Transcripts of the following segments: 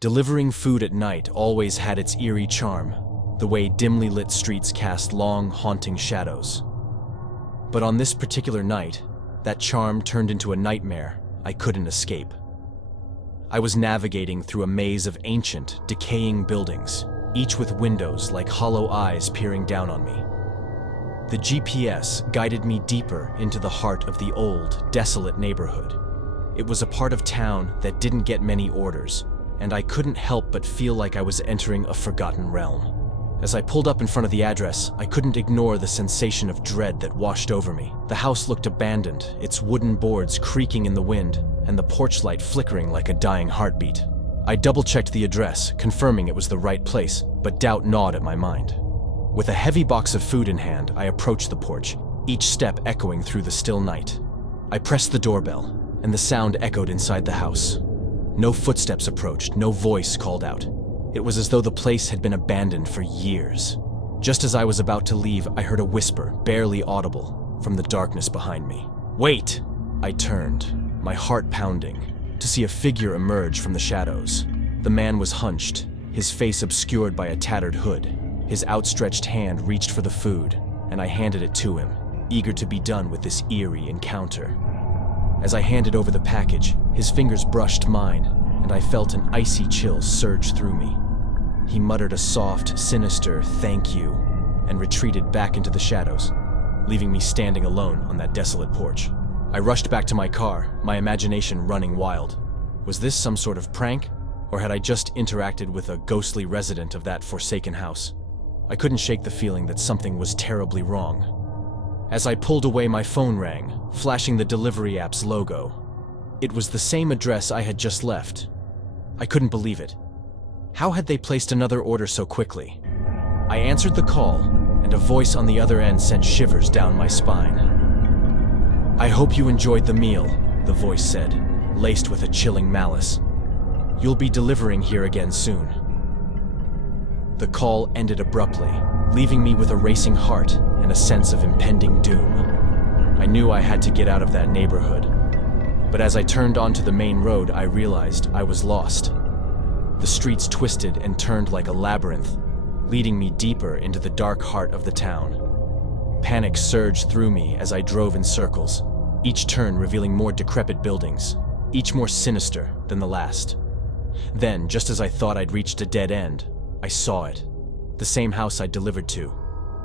Delivering food at night always had its eerie charm, the way dimly lit streets cast long, haunting shadows. But on this particular night, that charm turned into a nightmare I couldn't escape. I was navigating through a maze of ancient, decaying buildings, each with windows like hollow eyes peering down on me. The GPS guided me deeper into the heart of the old, desolate neighborhood. It was a part of town that didn't get many orders, and I couldn't help but feel like I was entering a forgotten realm. As I pulled up in front of the address, I couldn't ignore the sensation of dread that washed over me. The house looked abandoned, its wooden boards creaking in the wind, and the porch light flickering like a dying heartbeat. I double-checked the address, confirming it was the right place, but doubt gnawed at my mind. With a heavy box of food in hand, I approached the porch, each step echoing through the still night. I pressed the doorbell, and the sound echoed inside the house. No footsteps approached, no voice called out. It was as though the place had been abandoned for years. Just as I was about to leave, I heard a whisper, barely audible, from the darkness behind me. "Wait!" I turned, my heart pounding, to see a figure emerge from the shadows. The man was hunched, his face obscured by a tattered hood. His outstretched hand reached for the food, and I handed it to him, eager to be done with this eerie encounter. As I handed over the package, his fingers brushed mine, and I felt an icy chill surge through me. He muttered a soft, sinister "thank you," and retreated back into the shadows, leaving me standing alone on that desolate porch. I rushed back to my car, my imagination running wild. Was this some sort of prank, or had I just interacted with a ghostly resident of that forsaken house? I couldn't shake the feeling that something was terribly wrong. As I pulled away, my phone rang, flashing the delivery app's logo. It was the same address I had just left. I couldn't believe it. How had they placed another order so quickly? I answered the call, and a voice on the other end sent shivers down my spine. "I hope you enjoyed the meal," the voice said, laced with a chilling malice. "You'll be delivering here again soon." The call ended abruptly, leaving me with a racing heart and a sense of impending doom. I knew I had to get out of that neighborhood, but as I turned onto the main road, I realized I was lost. The streets twisted and turned like a labyrinth, leading me deeper into the dark heart of the town. Panic surged through me as I drove in circles, each turn revealing more decrepit buildings, each more sinister than the last. Then, just as I thought I'd reached a dead end, I saw it. The same house I'd delivered to,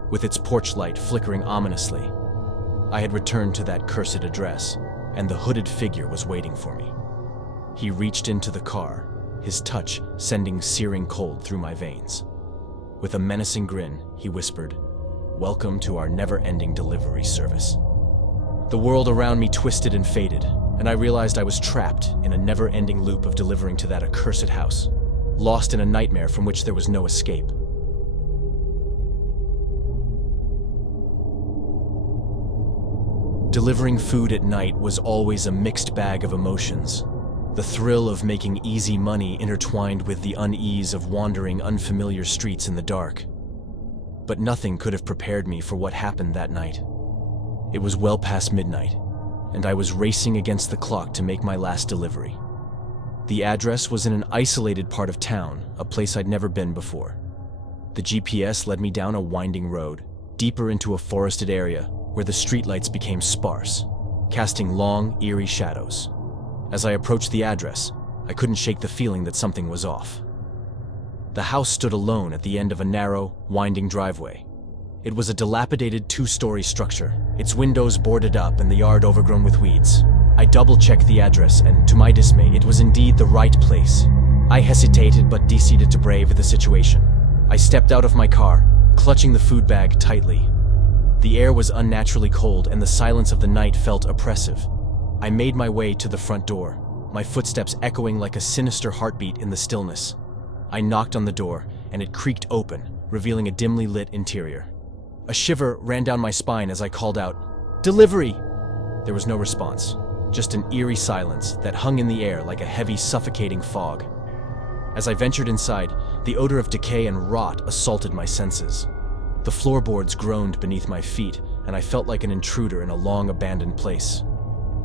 with its porch light flickering ominously. I had returned to that cursed address, and the hooded figure was waiting for me. He reached into the car, his touch sending searing cold through my veins. With a menacing grin, he whispered, "Welcome to our never-ending delivery service." The world around me twisted and faded, and I realized I was trapped in a never-ending loop of delivering to that accursed house, lost in a nightmare from which there was no escape. Delivering food at night was always a mixed bag of emotions. The thrill of making easy money intertwined with the unease of wandering unfamiliar streets in the dark. But nothing could have prepared me for what happened that night. It was well past midnight, and I was racing against the clock to make my last delivery. The address was in an isolated part of town, a place I'd never been before. The GPS led me down a winding road, deeper into a forested area where the streetlights became sparse, casting long, eerie shadows. As I approached the address, I couldn't shake the feeling that something was off. The house stood alone at the end of a narrow, winding driveway. It was a dilapidated two-story structure, its windows boarded up and the yard overgrown with weeds. I double-checked the address, and to my dismay, it was indeed the right place. I hesitated but decided to brave the situation. I stepped out of my car, clutching the food bag tightly. The air was unnaturally cold, and the silence of the night felt oppressive. I made my way to the front door, my footsteps echoing like a sinister heartbeat in the stillness. I knocked on the door, and it creaked open, revealing a dimly lit interior. A shiver ran down my spine as I called out, "Delivery!" There was no response, just an eerie silence that hung in the air like a heavy, suffocating fog. As I ventured inside, the odor of decay and rot assaulted my senses. The floorboards groaned beneath my feet, and I felt like an intruder in a long-abandoned place.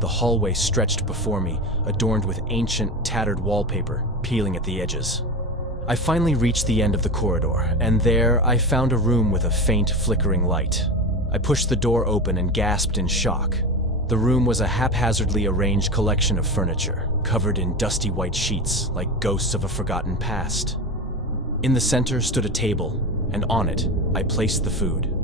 The hallway stretched before me, adorned with ancient, tattered wallpaper, peeling at the edges. I finally reached the end of the corridor, and there I found a room with a faint, flickering light. I pushed the door open and gasped in shock. The room was a haphazardly arranged collection of furniture, covered in dusty white sheets like ghosts of a forgotten past. In the center stood a table, and on it, I placed the food.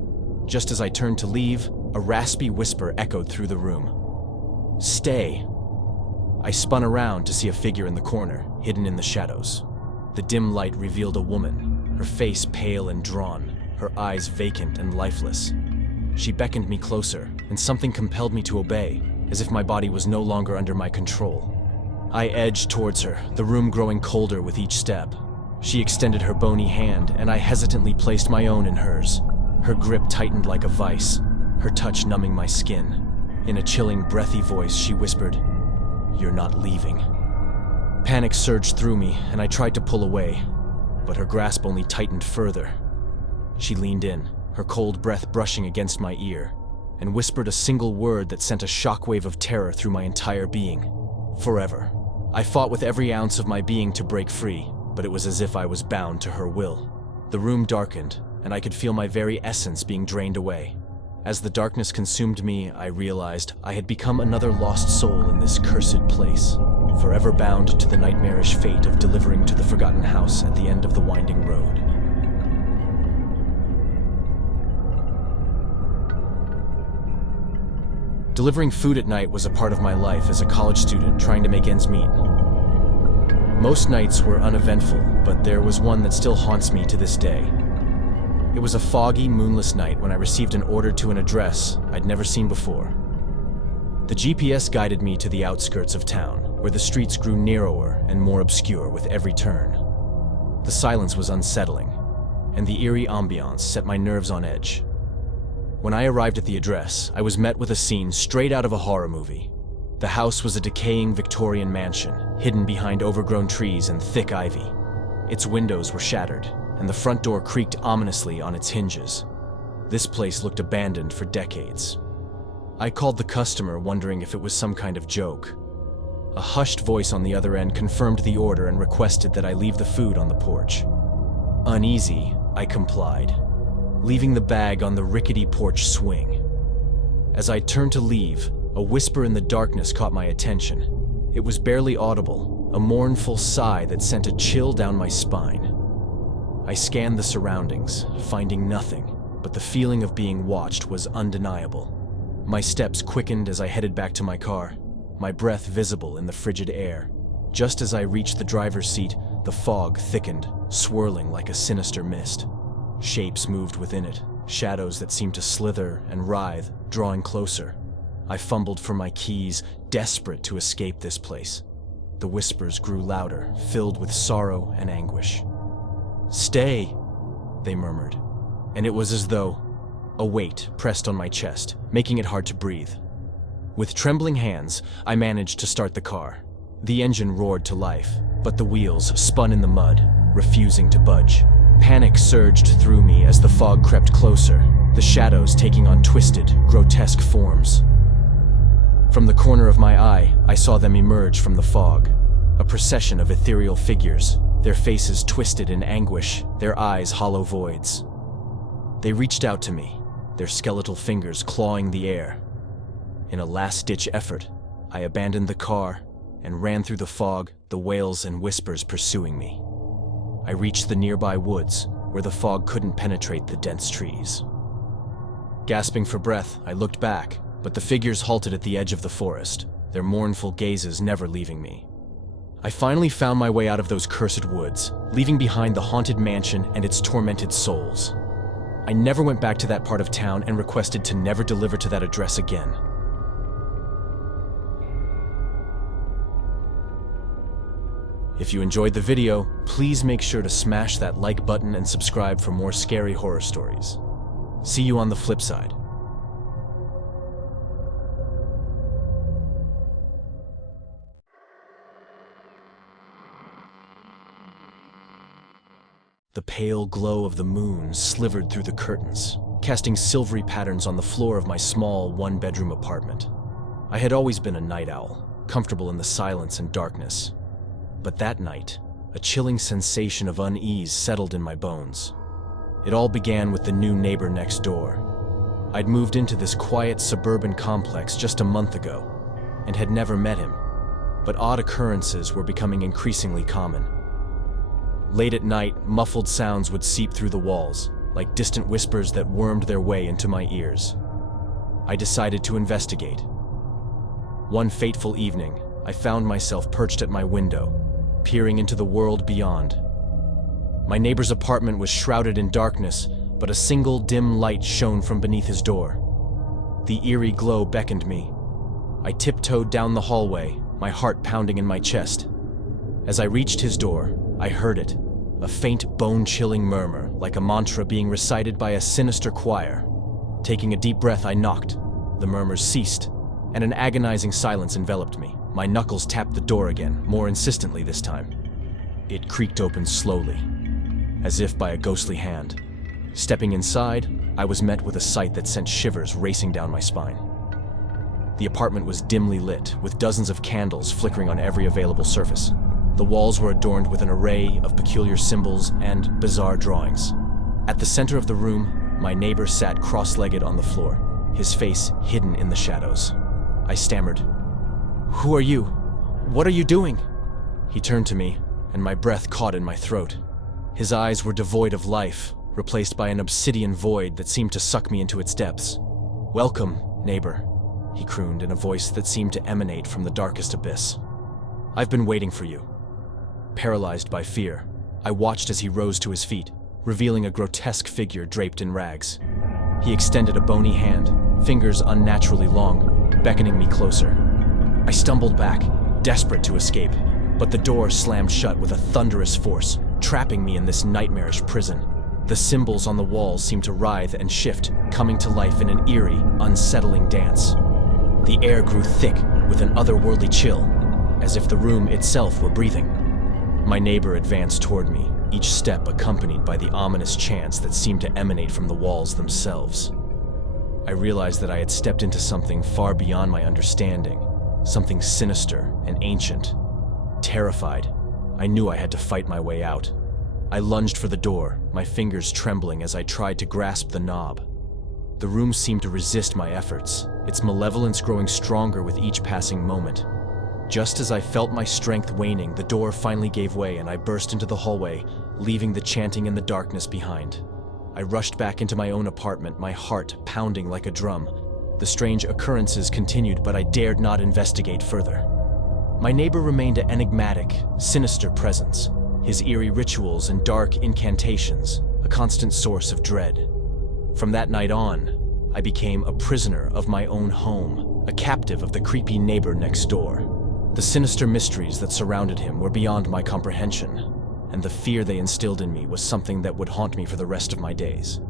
Just as I turned to leave, a raspy whisper echoed through the room. "Stay." I spun around to see a figure in the corner, hidden in the shadows. The dim light revealed a woman, her face pale and drawn, her eyes vacant and lifeless. She beckoned me closer, and something compelled me to obey, as if my body was no longer under my control. I edged towards her, the room growing colder with each step. She extended her bony hand, and I hesitantly placed my own in hers. Her grip tightened like a vice, her touch numbing my skin. In a chilling, breathy voice, she whispered, "You're not leaving." Panic surged through me, and I tried to pull away, but her grasp only tightened further. She leaned in, her cold breath brushing against my ear, and whispered a single word that sent a shockwave of terror through my entire being. Forever. I fought with every ounce of my being to break free, but it was as if I was bound to her will. The room darkened, and I could feel my very essence being drained away. As the darkness consumed me, I realized I had become another lost soul in this cursed place, forever bound to the nightmarish fate of delivering to the forgotten house at the end of the winding road. Delivering food at night was a part of my life as a college student trying to make ends meet. Most nights were uneventful, but there was one that still haunts me to this day. It was a foggy, moonless night when I received an order to an address I'd never seen before. The GPS guided me to the outskirts of town, where the streets grew narrower and more obscure with every turn. The silence was unsettling, and the eerie ambiance set my nerves on edge. When I arrived at the address, I was met with a scene straight out of a horror movie. The house was a decaying Victorian mansion, hidden behind overgrown trees and thick ivy. Its windows were shattered, and the front door creaked ominously on its hinges. This place looked abandoned for decades. I called the customer, wondering if it was some kind of joke. A hushed voice on the other end confirmed the order and requested that I leave the food on the porch. Uneasy, I complied, leaving the bag on the rickety porch swing. As I turned to leave, a whisper in the darkness caught my attention. It was barely audible, a mournful sigh that sent a chill down my spine. I scanned the surroundings, finding nothing, but the feeling of being watched was undeniable. My steps quickened as I headed back to my car, my breath visible in the frigid air. Just as I reached the driver's seat, the fog thickened, swirling like a sinister mist. Shapes moved within it, shadows that seemed to slither and writhe, drawing closer. I fumbled for my keys, desperate to escape this place. The whispers grew louder, filled with sorrow and anguish. "Stay," they murmured, and it was as though a weight pressed on my chest, making it hard to breathe. With trembling hands, I managed to start the car. The engine roared to life, but the wheels spun in the mud, refusing to budge. Panic surged through me as the fog crept closer, the shadows taking on twisted, grotesque forms. From the corner of my eye, I saw them emerge from the fog, a procession of ethereal figures, their faces twisted in anguish, their eyes hollow voids. They reached out to me, their skeletal fingers clawing the air. In a last-ditch effort, I abandoned the car and ran through the fog, the wails and whispers pursuing me. I reached the nearby woods, where the fog couldn't penetrate the dense trees. Gasping for breath, I looked back, but the figures halted at the edge of the forest, their mournful gazes never leaving me. I finally found my way out of those cursed woods, leaving behind the haunted mansion and its tormented souls. I never went back to that part of town and requested to never deliver to that address again. If you enjoyed the video, please make sure to smash that like button and subscribe for more scary horror stories. See you on the flip side. The pale glow of the moon slivered through the curtains, casting silvery patterns on the floor of my small one-bedroom apartment. I had always been a night owl, comfortable in the silence and darkness. But that night, a chilling sensation of unease settled in my bones. It all began with the new neighbor next door. I'd moved into this quiet suburban complex just a month ago and had never met him, but odd occurrences were becoming increasingly common. Late at night, muffled sounds would seep through the walls, like distant whispers that wormed their way into my ears. I decided to investigate. One fateful evening, I found myself perched at my window, peering into the world beyond. My neighbor's apartment was shrouded in darkness, but a single dim light shone from beneath his door. The eerie glow beckoned me. I tiptoed down the hallway, my heart pounding in my chest. As I reached his door, I heard it, a faint bone-chilling murmur, like a mantra being recited by a sinister choir. Taking a deep breath, I knocked. The murmurs ceased, and an agonizing silence enveloped me. My knuckles tapped the door again, more insistently this time. It creaked open slowly, as if by a ghostly hand. Stepping inside, I was met with a sight that sent shivers racing down my spine. The apartment was dimly lit, with dozens of candles flickering on every available surface. The walls were adorned with an array of peculiar symbols and bizarre drawings. At the center of the room, my neighbor sat cross-legged on the floor, his face hidden in the shadows. I stammered, "Who are you? What are you doing?" He turned to me, and my breath caught in my throat. His eyes were devoid of life, replaced by an obsidian void that seemed to suck me into its depths. "Welcome, neighbor," he crooned in a voice that seemed to emanate from the darkest abyss. "I've been waiting for you." Paralyzed by fear, I watched as he rose to his feet, revealing a grotesque figure draped in rags. He extended a bony hand, fingers unnaturally long, beckoning me closer. I stumbled back, desperate to escape, but the door slammed shut with a thunderous force, trapping me in this nightmarish prison. The symbols on the walls seemed to writhe and shift, coming to life in an eerie, unsettling dance. The air grew thick with an otherworldly chill, as if the room itself were breathing. My neighbor advanced toward me, each step accompanied by the ominous chants that seemed to emanate from the walls themselves. I realized that I had stepped into something far beyond my understanding, something sinister and ancient. Terrified, I knew I had to fight my way out. I lunged for the door, my fingers trembling as I tried to grasp the knob. The room seemed to resist my efforts, its malevolence growing stronger with each passing moment. Just as I felt my strength waning, the door finally gave way and I burst into the hallway, leaving the chanting in the darkness behind. I rushed back into my own apartment, my heart pounding like a drum. The strange occurrences continued, but I dared not investigate further. My neighbor remained an enigmatic, sinister presence, his eerie rituals and dark incantations a constant source of dread. From that night on, I became a prisoner of my own home, a captive of the creepy neighbor next door. The sinister mysteries that surrounded him were beyond my comprehension, and the fear they instilled in me was something that would haunt me for the rest of my days.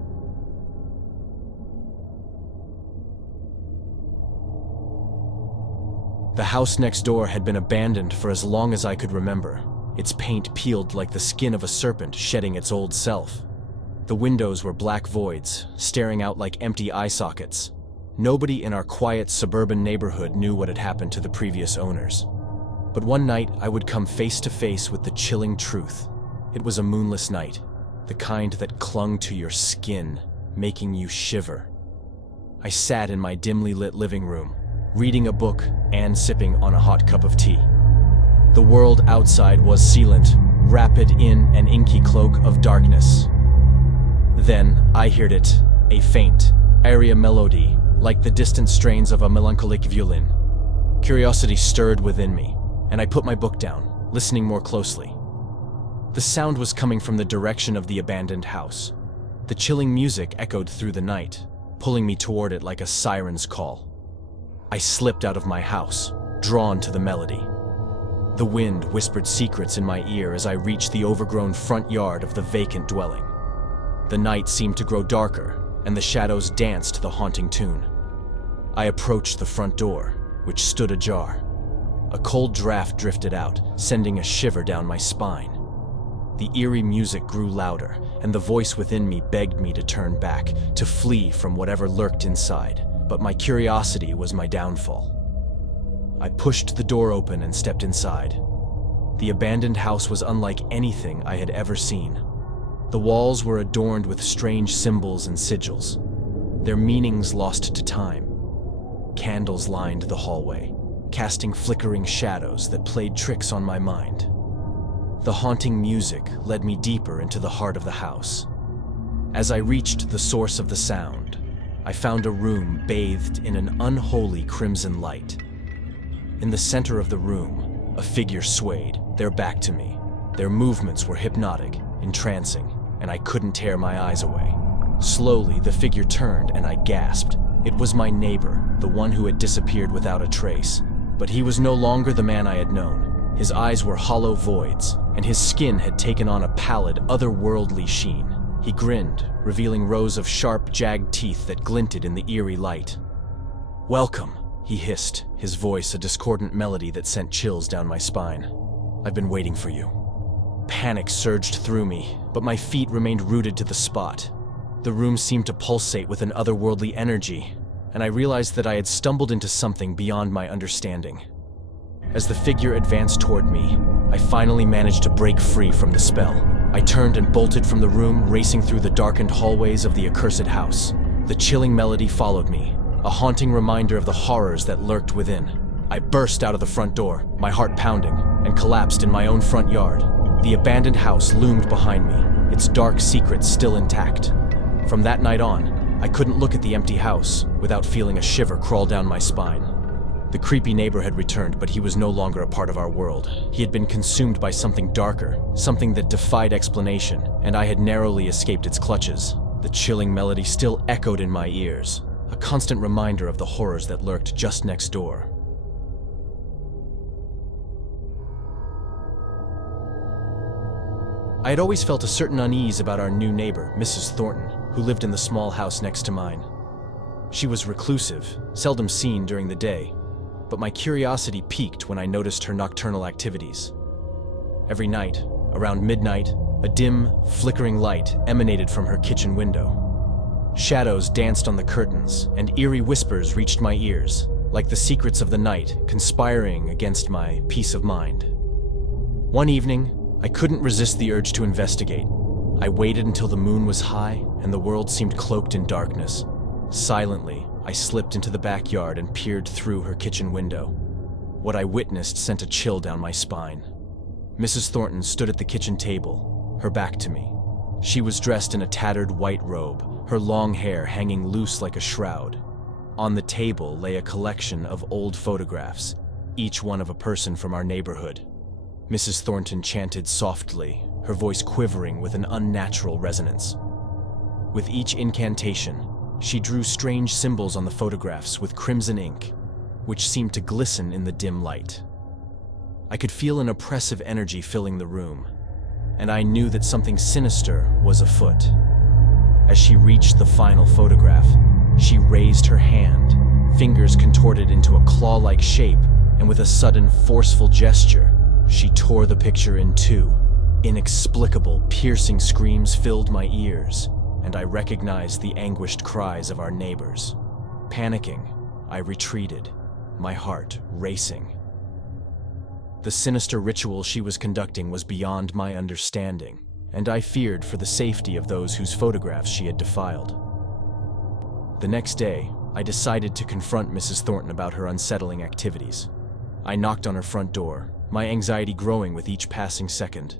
The house next door had been abandoned for as long as I could remember, its paint peeled like the skin of a serpent shedding its old self. The windows were black voids, staring out like empty eye sockets. Nobody in our quiet suburban neighborhood knew what had happened to the previous owners. But one night, I would come face to face with the chilling truth. It was a moonless night, the kind that clung to your skin, making you shiver. I sat in my dimly lit living room, reading a book and sipping on a hot cup of tea. The world outside was silent, wrapped in an inky cloak of darkness. Then I heard it, a faint, eerie melody, like the distant strains of a melancholic violin. Curiosity stirred within me, and I put my book down, listening more closely. The sound was coming from the direction of the abandoned house. The chilling music echoed through the night, pulling me toward it like a siren's call. I slipped out of my house, drawn to the melody. The wind whispered secrets in my ear as I reached the overgrown front yard of the vacant dwelling. The night seemed to grow darker, and the shadows danced to the haunting tune. I approached the front door, which stood ajar. A cold draft drifted out, sending a shiver down my spine. The eerie music grew louder, and the voice within me begged me to turn back, to flee from whatever lurked inside. But my curiosity was my downfall. I pushed the door open and stepped inside. The abandoned house was unlike anything I had ever seen. The walls were adorned with strange symbols and sigils, their meanings lost to time. Candles lined the hallway, casting flickering shadows that played tricks on my mind. The haunting music led me deeper into the heart of the house. As I reached the source of the sound, I found a room bathed in an unholy crimson light. In the center of the room, a figure swayed, their back to me. Their movements were hypnotic, entrancing, and I couldn't tear my eyes away. Slowly, the figure turned and I gasped. It was my neighbor, the one who had disappeared without a trace. But he was no longer the man I had known. His eyes were hollow voids, and his skin had taken on a pallid, otherworldly sheen. He grinned, revealing rows of sharp, jagged teeth that glinted in the eerie light. "Welcome," he hissed, his voice a discordant melody that sent chills down my spine. "I've been waiting for you." Panic surged through me, but my feet remained rooted to the spot. The room seemed to pulsate with an otherworldly energy, and I realized that I had stumbled into something beyond my understanding. As the figure advanced toward me, I finally managed to break free from the spell. I turned and bolted from the room, racing through the darkened hallways of the accursed house. The chilling melody followed me, a haunting reminder of the horrors that lurked within. I burst out of the front door, my heart pounding, and collapsed in my own front yard. The abandoned house loomed behind me, its dark secrets still intact. From that night on, I couldn't look at the empty house without feeling a shiver crawl down my spine. The creepy neighbor had returned, but he was no longer a part of our world. He had been consumed by something darker, something that defied explanation, and I had narrowly escaped its clutches. The chilling melody still echoed in my ears, a constant reminder of the horrors that lurked just next door. I had always felt a certain unease about our new neighbor, Mrs. Thornton, who lived in the small house next to mine. She was reclusive, seldom seen during the day, but my curiosity piqued when I noticed her nocturnal activities. Every night, around midnight, a dim, flickering light emanated from her kitchen window. Shadows danced on the curtains, and eerie whispers reached my ears, like the secrets of the night conspiring against my peace of mind. One evening, I couldn't resist the urge to investigate. I waited until the moon was high and the world seemed cloaked in darkness. Silently, I slipped into the backyard and peered through her kitchen window. What I witnessed sent a chill down my spine. Mrs. Thornton stood at the kitchen table, her back to me. She was dressed in a tattered white robe, her long hair hanging loose like a shroud. On the table lay a collection of old photographs, each one of a person from our neighborhood. Mrs. Thornton chanted softly, her voice quivering with an unnatural resonance. With each incantation, she drew strange symbols on the photographs with crimson ink, which seemed to glisten in the dim light. I could feel an oppressive energy filling the room, and I knew that something sinister was afoot. As she reached the final photograph, she raised her hand, fingers contorted into a claw-like shape, and with a sudden, forceful gesture, she tore the picture in two. Inexplicable, piercing screams filled my ears, and I recognized the anguished cries of our neighbors. Panicking, I retreated, my heart racing. The sinister ritual she was conducting was beyond my understanding, and I feared for the safety of those whose photographs she had defiled. The next day, I decided to confront Mrs. Thornton about her unsettling activities. I knocked on her front door, my anxiety growing with each passing second.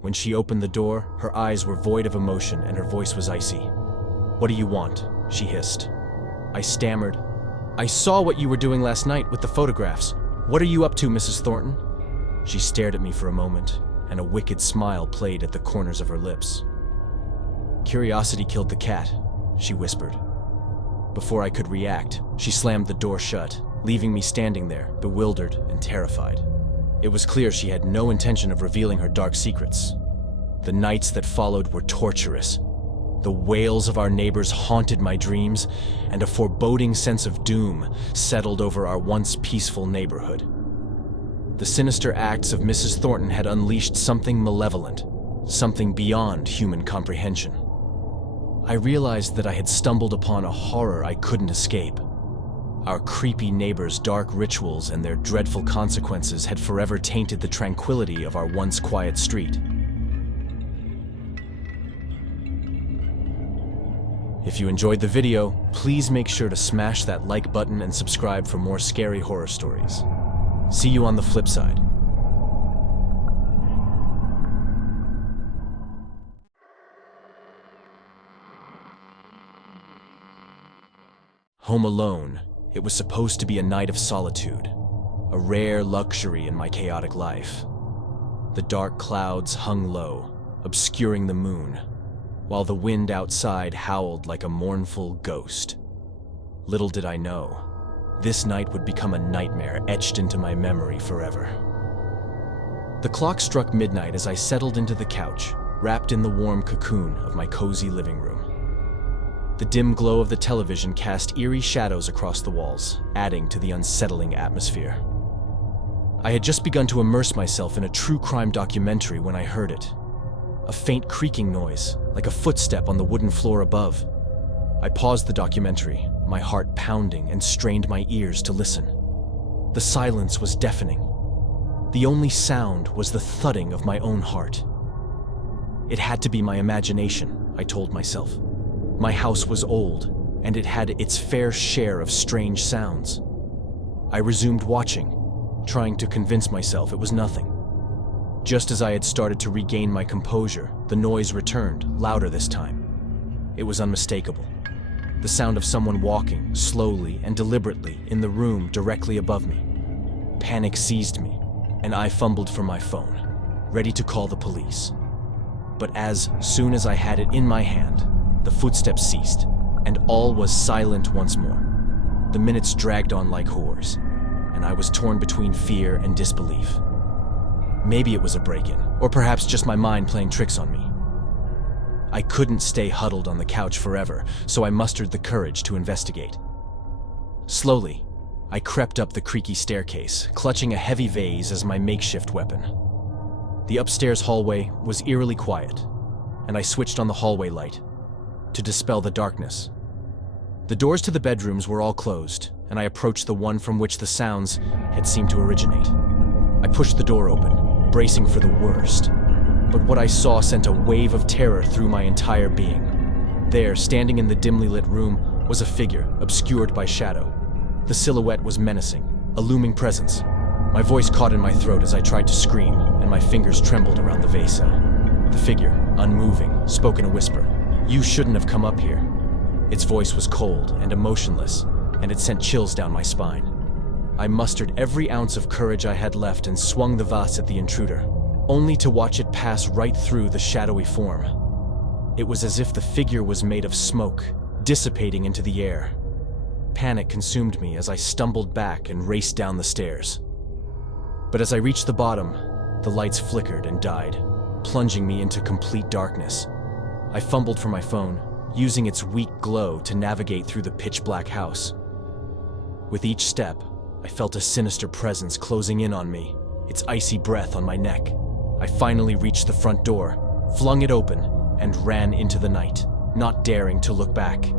When she opened the door, her eyes were void of emotion and her voice was icy. "What do you want?" she hissed. I stammered, "I saw what you were doing last night with the photographs. What are you up to, Mrs. Thornton?" She stared at me for a moment, and a wicked smile played at the corners of her lips. "Curiosity killed the cat," she whispered. Before I could react, she slammed the door shut, leaving me standing there, bewildered and terrified. It was clear she had no intention of revealing her dark secrets. The nights that followed were torturous. The wails of our neighbors haunted my dreams, and a foreboding sense of doom settled over our once peaceful neighborhood. The sinister acts of Mrs. Thornton had unleashed something malevolent, something beyond human comprehension. I realized that I had stumbled upon a horror I couldn't escape. Our creepy neighbors' dark rituals and their dreadful consequences had forever tainted the tranquility of our once quiet street. If you enjoyed the video, please make sure to smash that like button and subscribe for more scary horror stories. See you on the flip side. Home alone, it was supposed to be a night of solitude, a rare luxury in my chaotic life. The dark clouds hung low, obscuring the moon, while the wind outside howled like a mournful ghost. Little did I know, this night would become a nightmare etched into my memory forever. The clock struck midnight as I settled into the couch, wrapped in the warm cocoon of my cozy living room. The dim glow of the television cast eerie shadows across the walls, adding to the unsettling atmosphere. I had just begun to immerse myself in a true crime documentary when I heard it. A faint creaking noise, like a footstep on the wooden floor above. I paused the documentary, my heart pounding, and strained my ears to listen. The silence was deafening. The only sound was the thudding of my own heart. It had to be my imagination, I told myself. My house was old, and it had its fair share of strange sounds. I resumed watching, trying to convince myself it was nothing. Just as I had started to regain my composure, the noise returned, louder this time. It was unmistakable. The sound of someone walking, slowly and deliberately, in the room directly above me. Panic seized me, and I fumbled for my phone, ready to call the police. But as soon as I had it in my hand, the footsteps ceased, and all was silent once more. The minutes dragged on like whores, and I was torn between fear and disbelief. Maybe it was a break-in, or perhaps just my mind playing tricks on me. I couldn't stay huddled on the couch forever, so I mustered the courage to investigate. Slowly, I crept up the creaky staircase, clutching a heavy vase as my makeshift weapon. The upstairs hallway was eerily quiet, and I switched on the hallway light to dispel the darkness. The doors to the bedrooms were all closed, and I approached the one from which the sounds had seemed to originate. I pushed the door open, bracing for the worst, but what I saw sent a wave of terror through my entire being. There, standing in the dimly lit room, was a figure, obscured by shadow. The silhouette was menacing, a looming presence. My voice caught in my throat as I tried to scream, and my fingers trembled around the vase. The figure, unmoving, spoke in a whisper. "You shouldn't have come up here." Its voice was cold and emotionless, and it sent chills down my spine. I mustered every ounce of courage I had left and swung the vase at the intruder, only to watch it pass right through the shadowy form. It was as if the figure was made of smoke, dissipating into the air. Panic consumed me as I stumbled back and raced down the stairs. But as I reached the bottom, the lights flickered and died, plunging me into complete darkness. I fumbled for my phone, using its weak glow to navigate through the pitch-black house. With each step, I felt a sinister presence closing in on me, its icy breath on my neck. I finally reached the front door, flung it open, and ran into the night, not daring to look back.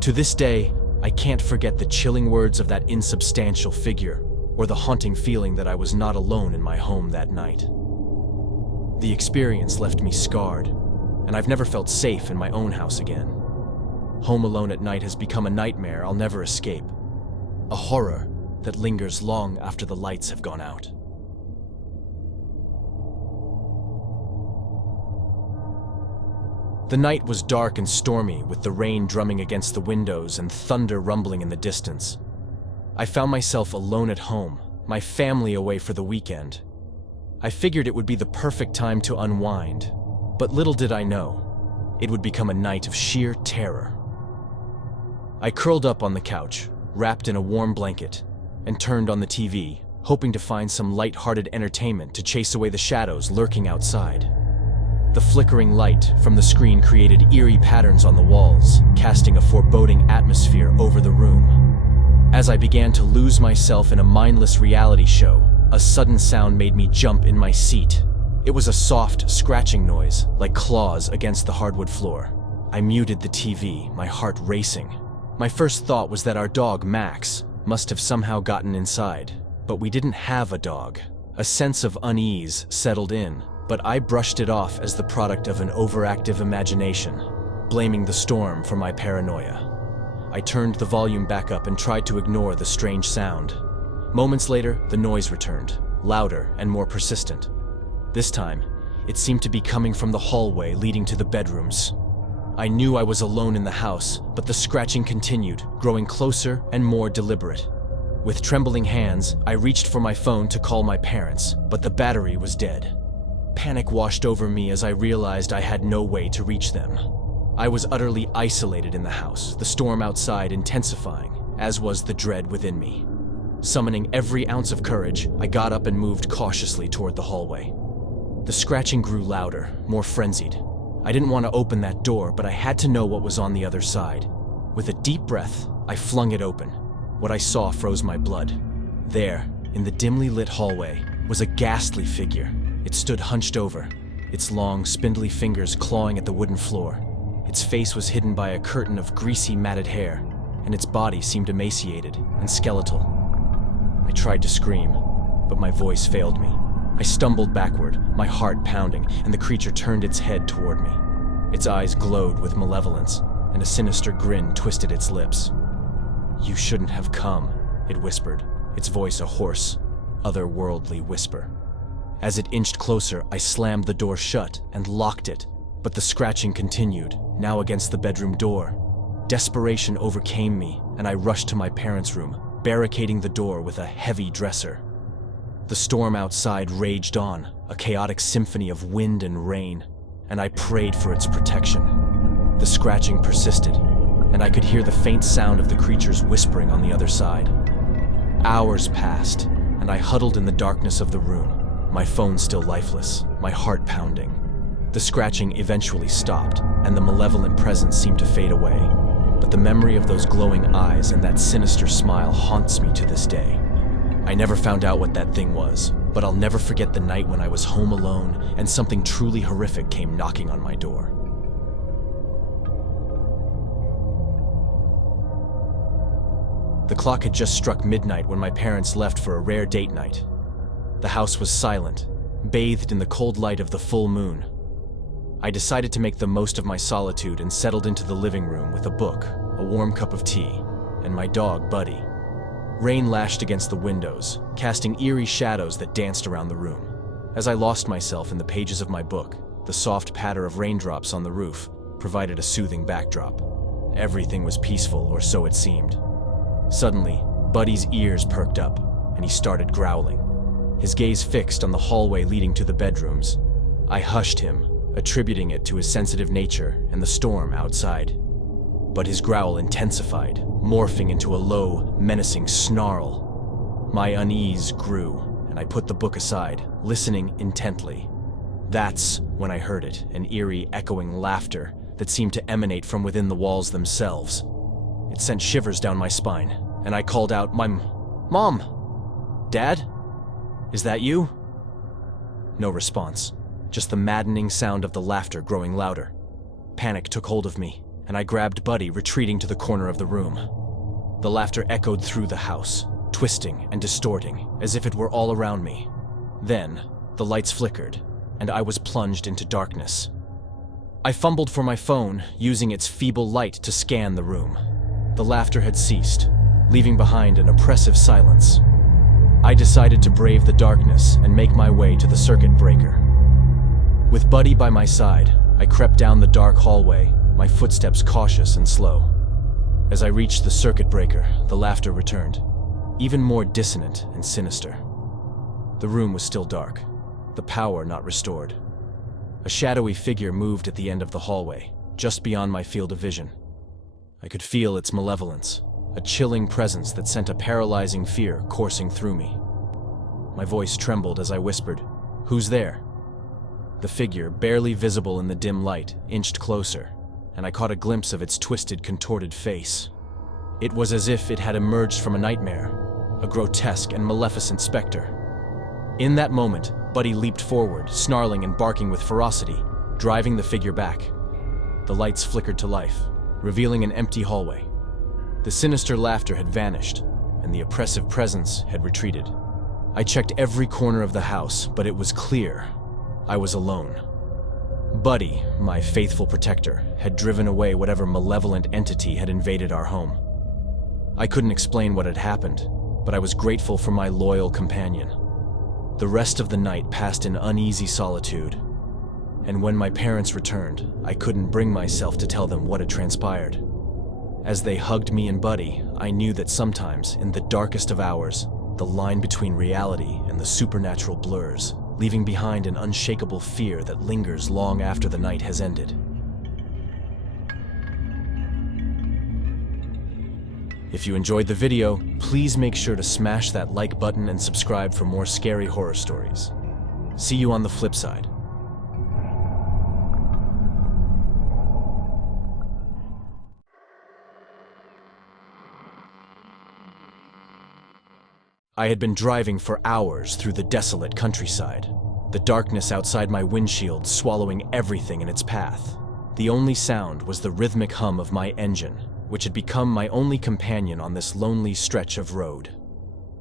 To this day, I can't forget the chilling words of that insubstantial figure, or the haunting feeling that I was not alone in my home that night. The experience left me scarred, and I've never felt safe in my own house again. Home alone at night has become a nightmare I'll never escape, a horror that lingers long after the lights have gone out. The night was dark and stormy, with the rain drumming against the windows and thunder rumbling in the distance. I found myself alone at home, my family away for the weekend. I figured it would be the perfect time to unwind, but little did I know, it would become a night of sheer terror. I curled up on the couch, wrapped in a warm blanket, and turned on the TV, hoping to find some light-hearted entertainment to chase away the shadows lurking outside. The flickering light from the screen created eerie patterns on the walls, casting a foreboding atmosphere over the room. As I began to lose myself in a mindless reality show, a sudden sound made me jump in my seat. It was a soft, scratching noise, like claws against the hardwood floor. I muted the TV, my heart racing. My first thought was that our dog, Max, must have somehow gotten inside, but we didn't have a dog. A sense of unease settled in, but I brushed it off as the product of an overactive imagination, blaming the storm for my paranoia. I turned the volume back up and tried to ignore the strange sound. Moments later, the noise returned, louder and more persistent. This time, it seemed to be coming from the hallway leading to the bedrooms. I knew I was alone in the house, but the scratching continued, growing closer and more deliberate. With trembling hands, I reached for my phone to call my parents, but the battery was dead. Panic washed over me as I realized I had no way to reach them. I was utterly isolated in the house, the storm outside intensifying, as was the dread within me. Summoning every ounce of courage, I got up and moved cautiously toward the hallway. The scratching grew louder, more frenzied. I didn't want to open that door, but I had to know what was on the other side. With a deep breath, I flung it open. What I saw froze my blood. There, in the dimly lit hallway, was a ghastly figure. It stood hunched over, its long, spindly fingers clawing at the wooden floor. Its face was hidden by a curtain of greasy, matted hair, and its body seemed emaciated and skeletal. I tried to scream, but my voice failed me. I stumbled backward, my heart pounding, and the creature turned its head toward me. Its eyes glowed with malevolence, and a sinister grin twisted its lips. "You shouldn't have come," it whispered, its voice a hoarse, otherworldly whisper. As it inched closer, I slammed the door shut and locked it, but the scratching continued, now against the bedroom door. Desperation overcame me, and I rushed to my parents' room, barricading the door with a heavy dresser. The storm outside raged on, a chaotic symphony of wind and rain, and I prayed for its protection. The scratching persisted, and I could hear the faint sound of the creatures whispering on the other side. Hours passed, and I huddled in the darkness of the room, my phone still lifeless, my heart pounding. The scratching eventually stopped, and the malevolent presence seemed to fade away. But the memory of those glowing eyes and that sinister smile haunts me to this day. I never found out what that thing was, but I'll never forget the night when I was home alone and something truly horrific came knocking on my door. The clock had just struck midnight when my parents left for a rare date night. The house was silent, bathed in the cold light of the full moon. I decided to make the most of my solitude and settled into the living room with a book, a warm cup of tea, and my dog, Buddy. Rain lashed against the windows, casting eerie shadows that danced around the room. As I lost myself in the pages of my book, the soft patter of raindrops on the roof provided a soothing backdrop. Everything was peaceful, or so it seemed. Suddenly, Buddy's ears perked up, and he started growling. His gaze fixed on the hallway leading to the bedrooms. I hushed him, attributing it to his sensitive nature and the storm outside. But his growl intensified, morphing into a low, menacing snarl. My unease grew, and I put the book aside, listening intently. That's when I heard it, an eerie, echoing laughter that seemed to emanate from within the walls themselves. It sent shivers down my spine, and I called out, Mom! Dad? Is that you?" No response, just the maddening sound of the laughter growing louder. Panic took hold of me, and I grabbed Buddy, retreating to the corner of the room. The laughter echoed through the house, twisting and distorting, as if it were all around me. Then, the lights flickered, and I was plunged into darkness. I fumbled for my phone, using its feeble light to scan the room. The laughter had ceased, leaving behind an oppressive silence. I decided to brave the darkness and make my way to the circuit breaker. With Buddy by my side, I crept down the dark hallway, my footsteps cautious and slow. As I reached the circuit breaker, the laughter returned, even more dissonant and sinister. The room was still dark, the power not restored. A shadowy figure moved at the end of the hallway, just beyond my field of vision. I could feel its malevolence, a chilling presence that sent a paralyzing fear coursing through me. My voice trembled as I whispered, "Who's there?" The figure, barely visible in the dim light, inched closer, and I caught a glimpse of its twisted, contorted face. It was as if it had emerged from a nightmare, a grotesque and maleficent specter. In that moment, Buddy leaped forward, snarling and barking with ferocity, driving the figure back. The lights flickered to life, revealing an empty hallway. The sinister laughter had vanished, and the oppressive presence had retreated. I checked every corner of the house, but it was clear I was alone. Buddy, my faithful protector, had driven away whatever malevolent entity had invaded our home. I couldn't explain what had happened, but I was grateful for my loyal companion. The rest of the night passed in uneasy solitude, and when my parents returned, I couldn't bring myself to tell them what had transpired. As they hugged me and Buddy, I knew that sometimes, in the darkest of hours, the line between reality and the supernatural blurs, leaving behind an unshakable fear that lingers long after the night has ended. If you enjoyed the video, please make sure to smash that like button and subscribe for more scary horror stories. See you on the flip side. I had been driving for hours through the desolate countryside, the darkness outside my windshield swallowing everything in its path. The only sound was the rhythmic hum of my engine, which had become my only companion on this lonely stretch of road.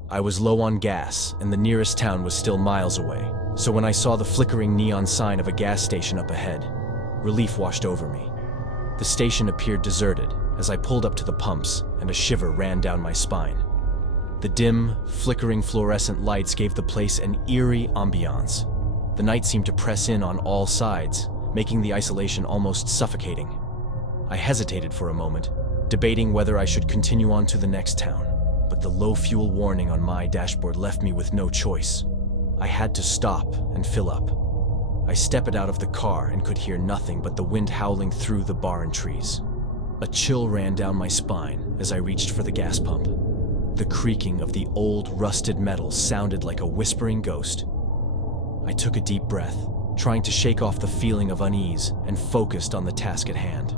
I was low on gas, and the nearest town was still miles away, so when I saw the flickering neon sign of a gas station up ahead, relief washed over me. The station appeared deserted as I pulled up to the pumps, and a shiver ran down my spine. The dim, flickering fluorescent lights gave the place an eerie ambiance. The night seemed to press in on all sides, making the isolation almost suffocating. I hesitated for a moment, debating whether I should continue on to the next town, but the low fuel warning on my dashboard left me with no choice. I had to stop and fill up. I stepped out of the car and could hear nothing but the wind howling through the barren trees. A chill ran down my spine as I reached for the gas pump. The creaking of the old, rusted metal sounded like a whispering ghost. I took a deep breath, trying to shake off the feeling of unease, and focused on the task at hand.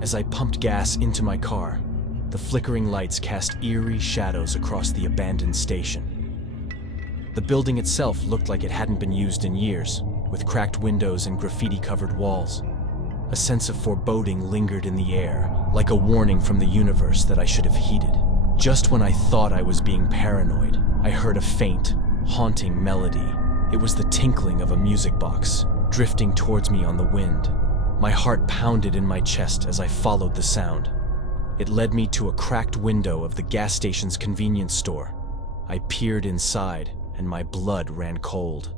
As I pumped gas into my car, the flickering lights cast eerie shadows across the abandoned station. The building itself looked like it hadn't been used in years, with cracked windows and graffiti-covered walls. A sense of foreboding lingered in the air, like a warning from the universe that I should have heeded. Just when I thought I was being paranoid, I heard a faint, haunting melody. It was the tinkling of a music box, drifting towards me on the wind. My heart pounded in my chest as I followed the sound. It led me to a cracked window of the gas station's convenience store. I peered inside, and my blood ran cold.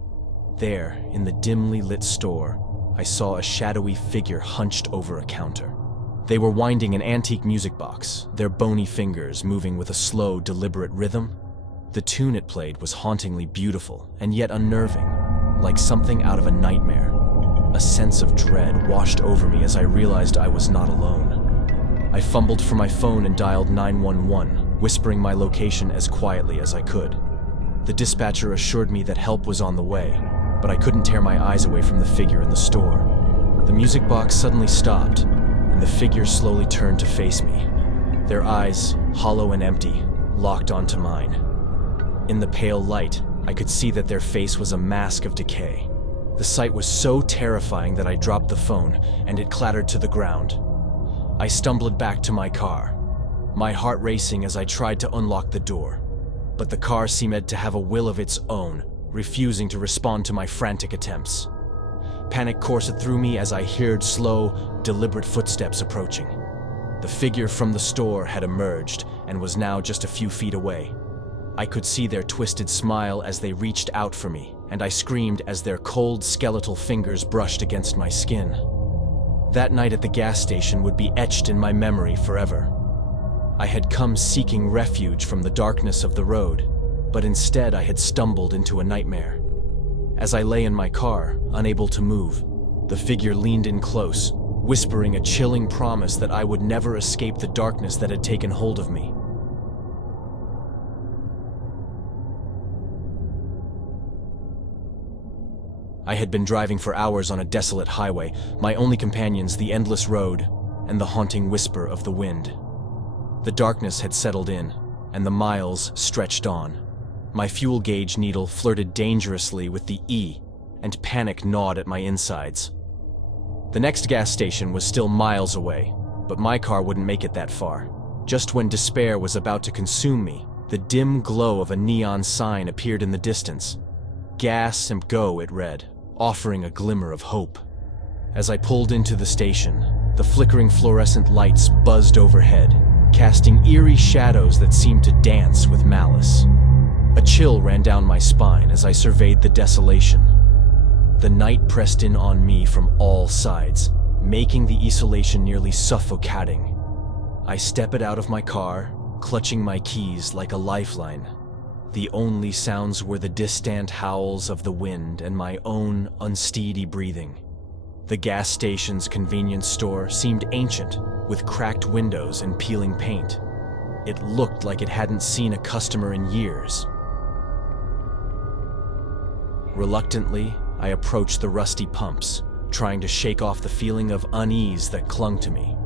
There, in the dimly lit store, I saw a shadowy figure hunched over a counter. They were winding an antique music box, their bony fingers moving with a slow, deliberate rhythm. The tune it played was hauntingly beautiful and yet unnerving, like something out of a nightmare. A sense of dread washed over me as I realized I was not alone. I fumbled for my phone and dialed 911, whispering my location as quietly as I could. The dispatcher assured me that help was on the way, but I couldn't tear my eyes away from the figure in the store. The music box suddenly stopped, and the figure slowly turned to face me. Their eyes, hollow and empty, locked onto mine. In the pale light, I could see that their face was a mask of decay. The sight was so terrifying that I dropped the phone, and it clattered to the ground. I stumbled back to my car, my heart racing as I tried to unlock the door. But the car seemed to have a will of its own, refusing to respond to my frantic attempts. Panic coursed through me as I heard slow, deliberate footsteps approaching. The figure from the store had emerged and was now just a few feet away. I could see their twisted smile as they reached out for me, and I screamed as their cold, skeletal fingers brushed against my skin. That night at the gas station would be etched in my memory forever. I had come seeking refuge from the darkness of the road, but instead I had stumbled into a nightmare. As I lay in my car, unable to move, the figure leaned in close, whispering a chilling promise that I would never escape the darkness that had taken hold of me. I had been driving for hours on a desolate highway, my only companions the endless road and the haunting whisper of the wind. The darkness had settled in, and the miles stretched on. My fuel gauge needle flirted dangerously with the E, and panic gnawed at my insides. The next gas station was still miles away, but my car wouldn't make it that far. Just when despair was about to consume me, the dim glow of a neon sign appeared in the distance. "Gas and go," it read, offering a glimmer of hope. As I pulled into the station, the flickering fluorescent lights buzzed overhead, casting eerie shadows that seemed to dance with malice. A chill ran down my spine as I surveyed the desolation. The night pressed in on me from all sides, making the isolation nearly suffocating. I stepped out of my car, clutching my keys like a lifeline. The only sounds were the distant howls of the wind and my own unsteady breathing. The gas station's convenience store seemed ancient, with cracked windows and peeling paint. It looked like it hadn't seen a customer in years. Reluctantly, I approached the rusty pumps, trying to shake off the feeling of unease that clung to me.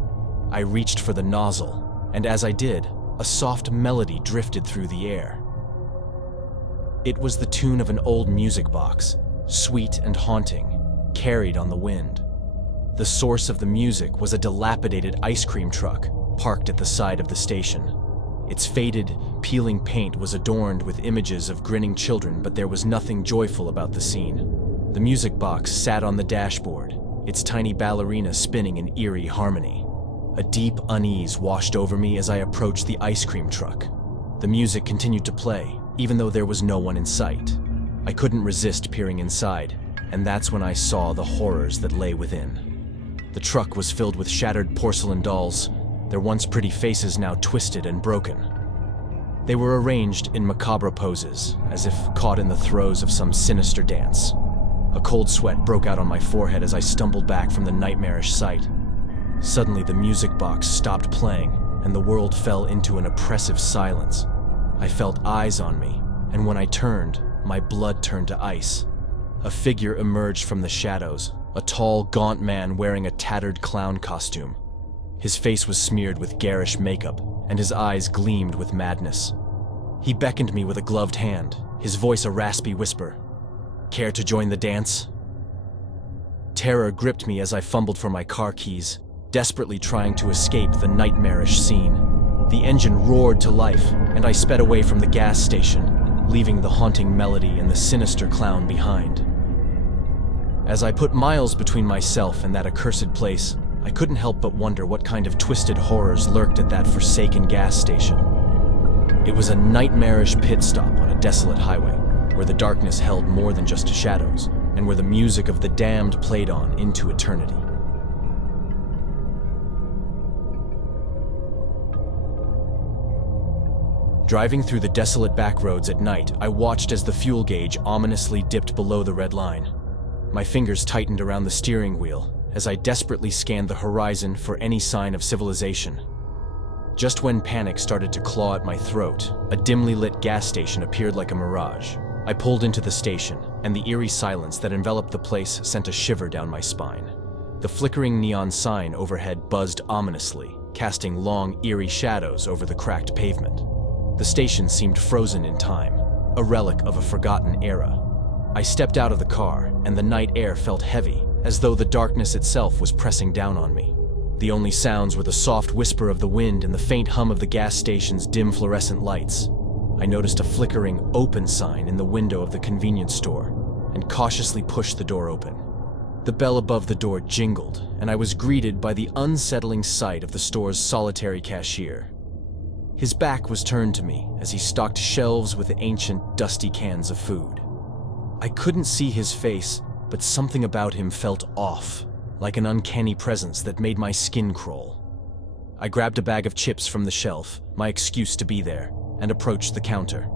I reached for the nozzle, and as I did, a soft melody drifted through the air. It was the tune of an old music box, sweet and haunting, carried on the wind. The source of the music was a dilapidated ice cream truck parked at the side of the station. Its faded, peeling paint was adorned with images of grinning children, but there was nothing joyful about the scene. The music box sat on the dashboard, its tiny ballerina spinning in eerie harmony. A deep unease washed over me as I approached the ice cream truck. The music continued to play, even though there was no one in sight. I couldn't resist peering inside, and that's when I saw the horrors that lay within. The truck was filled with shattered porcelain dolls, their once pretty faces now twisted and broken. They were arranged in macabre poses, as if caught in the throes of some sinister dance. A cold sweat broke out on my forehead as I stumbled back from the nightmarish sight. Suddenly, the music box stopped playing, and the world fell into an oppressive silence. I felt eyes on me, and when I turned, my blood turned to ice. A figure emerged from the shadows, a tall, gaunt man wearing a tattered clown costume. His face was smeared with garish makeup, and his eyes gleamed with madness. He beckoned me with a gloved hand, his voice a raspy whisper. "Care to join the dance?" Terror gripped me as I fumbled for my car keys, desperately trying to escape the nightmarish scene. The engine roared to life, and I sped away from the gas station, leaving the haunting melody and the sinister clown behind. As I put miles between myself and that accursed place, I couldn't help but wonder what kind of twisted horrors lurked at that forsaken gas station. It was a nightmarish pit stop on a desolate highway, where the darkness held more than just shadows, and where the music of the damned played on into eternity. Driving through the desolate back roads at night, I watched as the fuel gauge ominously dipped below the red line. My fingers tightened around the steering wheel as I desperately scanned the horizon for any sign of civilization. Just when panic started to claw at my throat, a dimly lit gas station appeared like a mirage. I pulled into the station, and the eerie silence that enveloped the place sent a shiver down my spine. The flickering neon sign overhead buzzed ominously, casting long, eerie shadows over the cracked pavement. The station seemed frozen in time, a relic of a forgotten era. I stepped out of the car, and the night air felt heavy, as though the darkness itself was pressing down on me. The only sounds were the soft whisper of the wind and the faint hum of the gas station's dim fluorescent lights. I noticed a flickering "open" sign in the window of the convenience store, and cautiously pushed the door open. The bell above the door jingled, and I was greeted by the unsettling sight of the store's solitary cashier. His back was turned to me as he stocked shelves with ancient, dusty cans of food. I couldn't see his face, but something about him felt off, like an uncanny presence that made my skin crawl. I grabbed a bag of chips from the shelf, my excuse to be there, and approached the counter.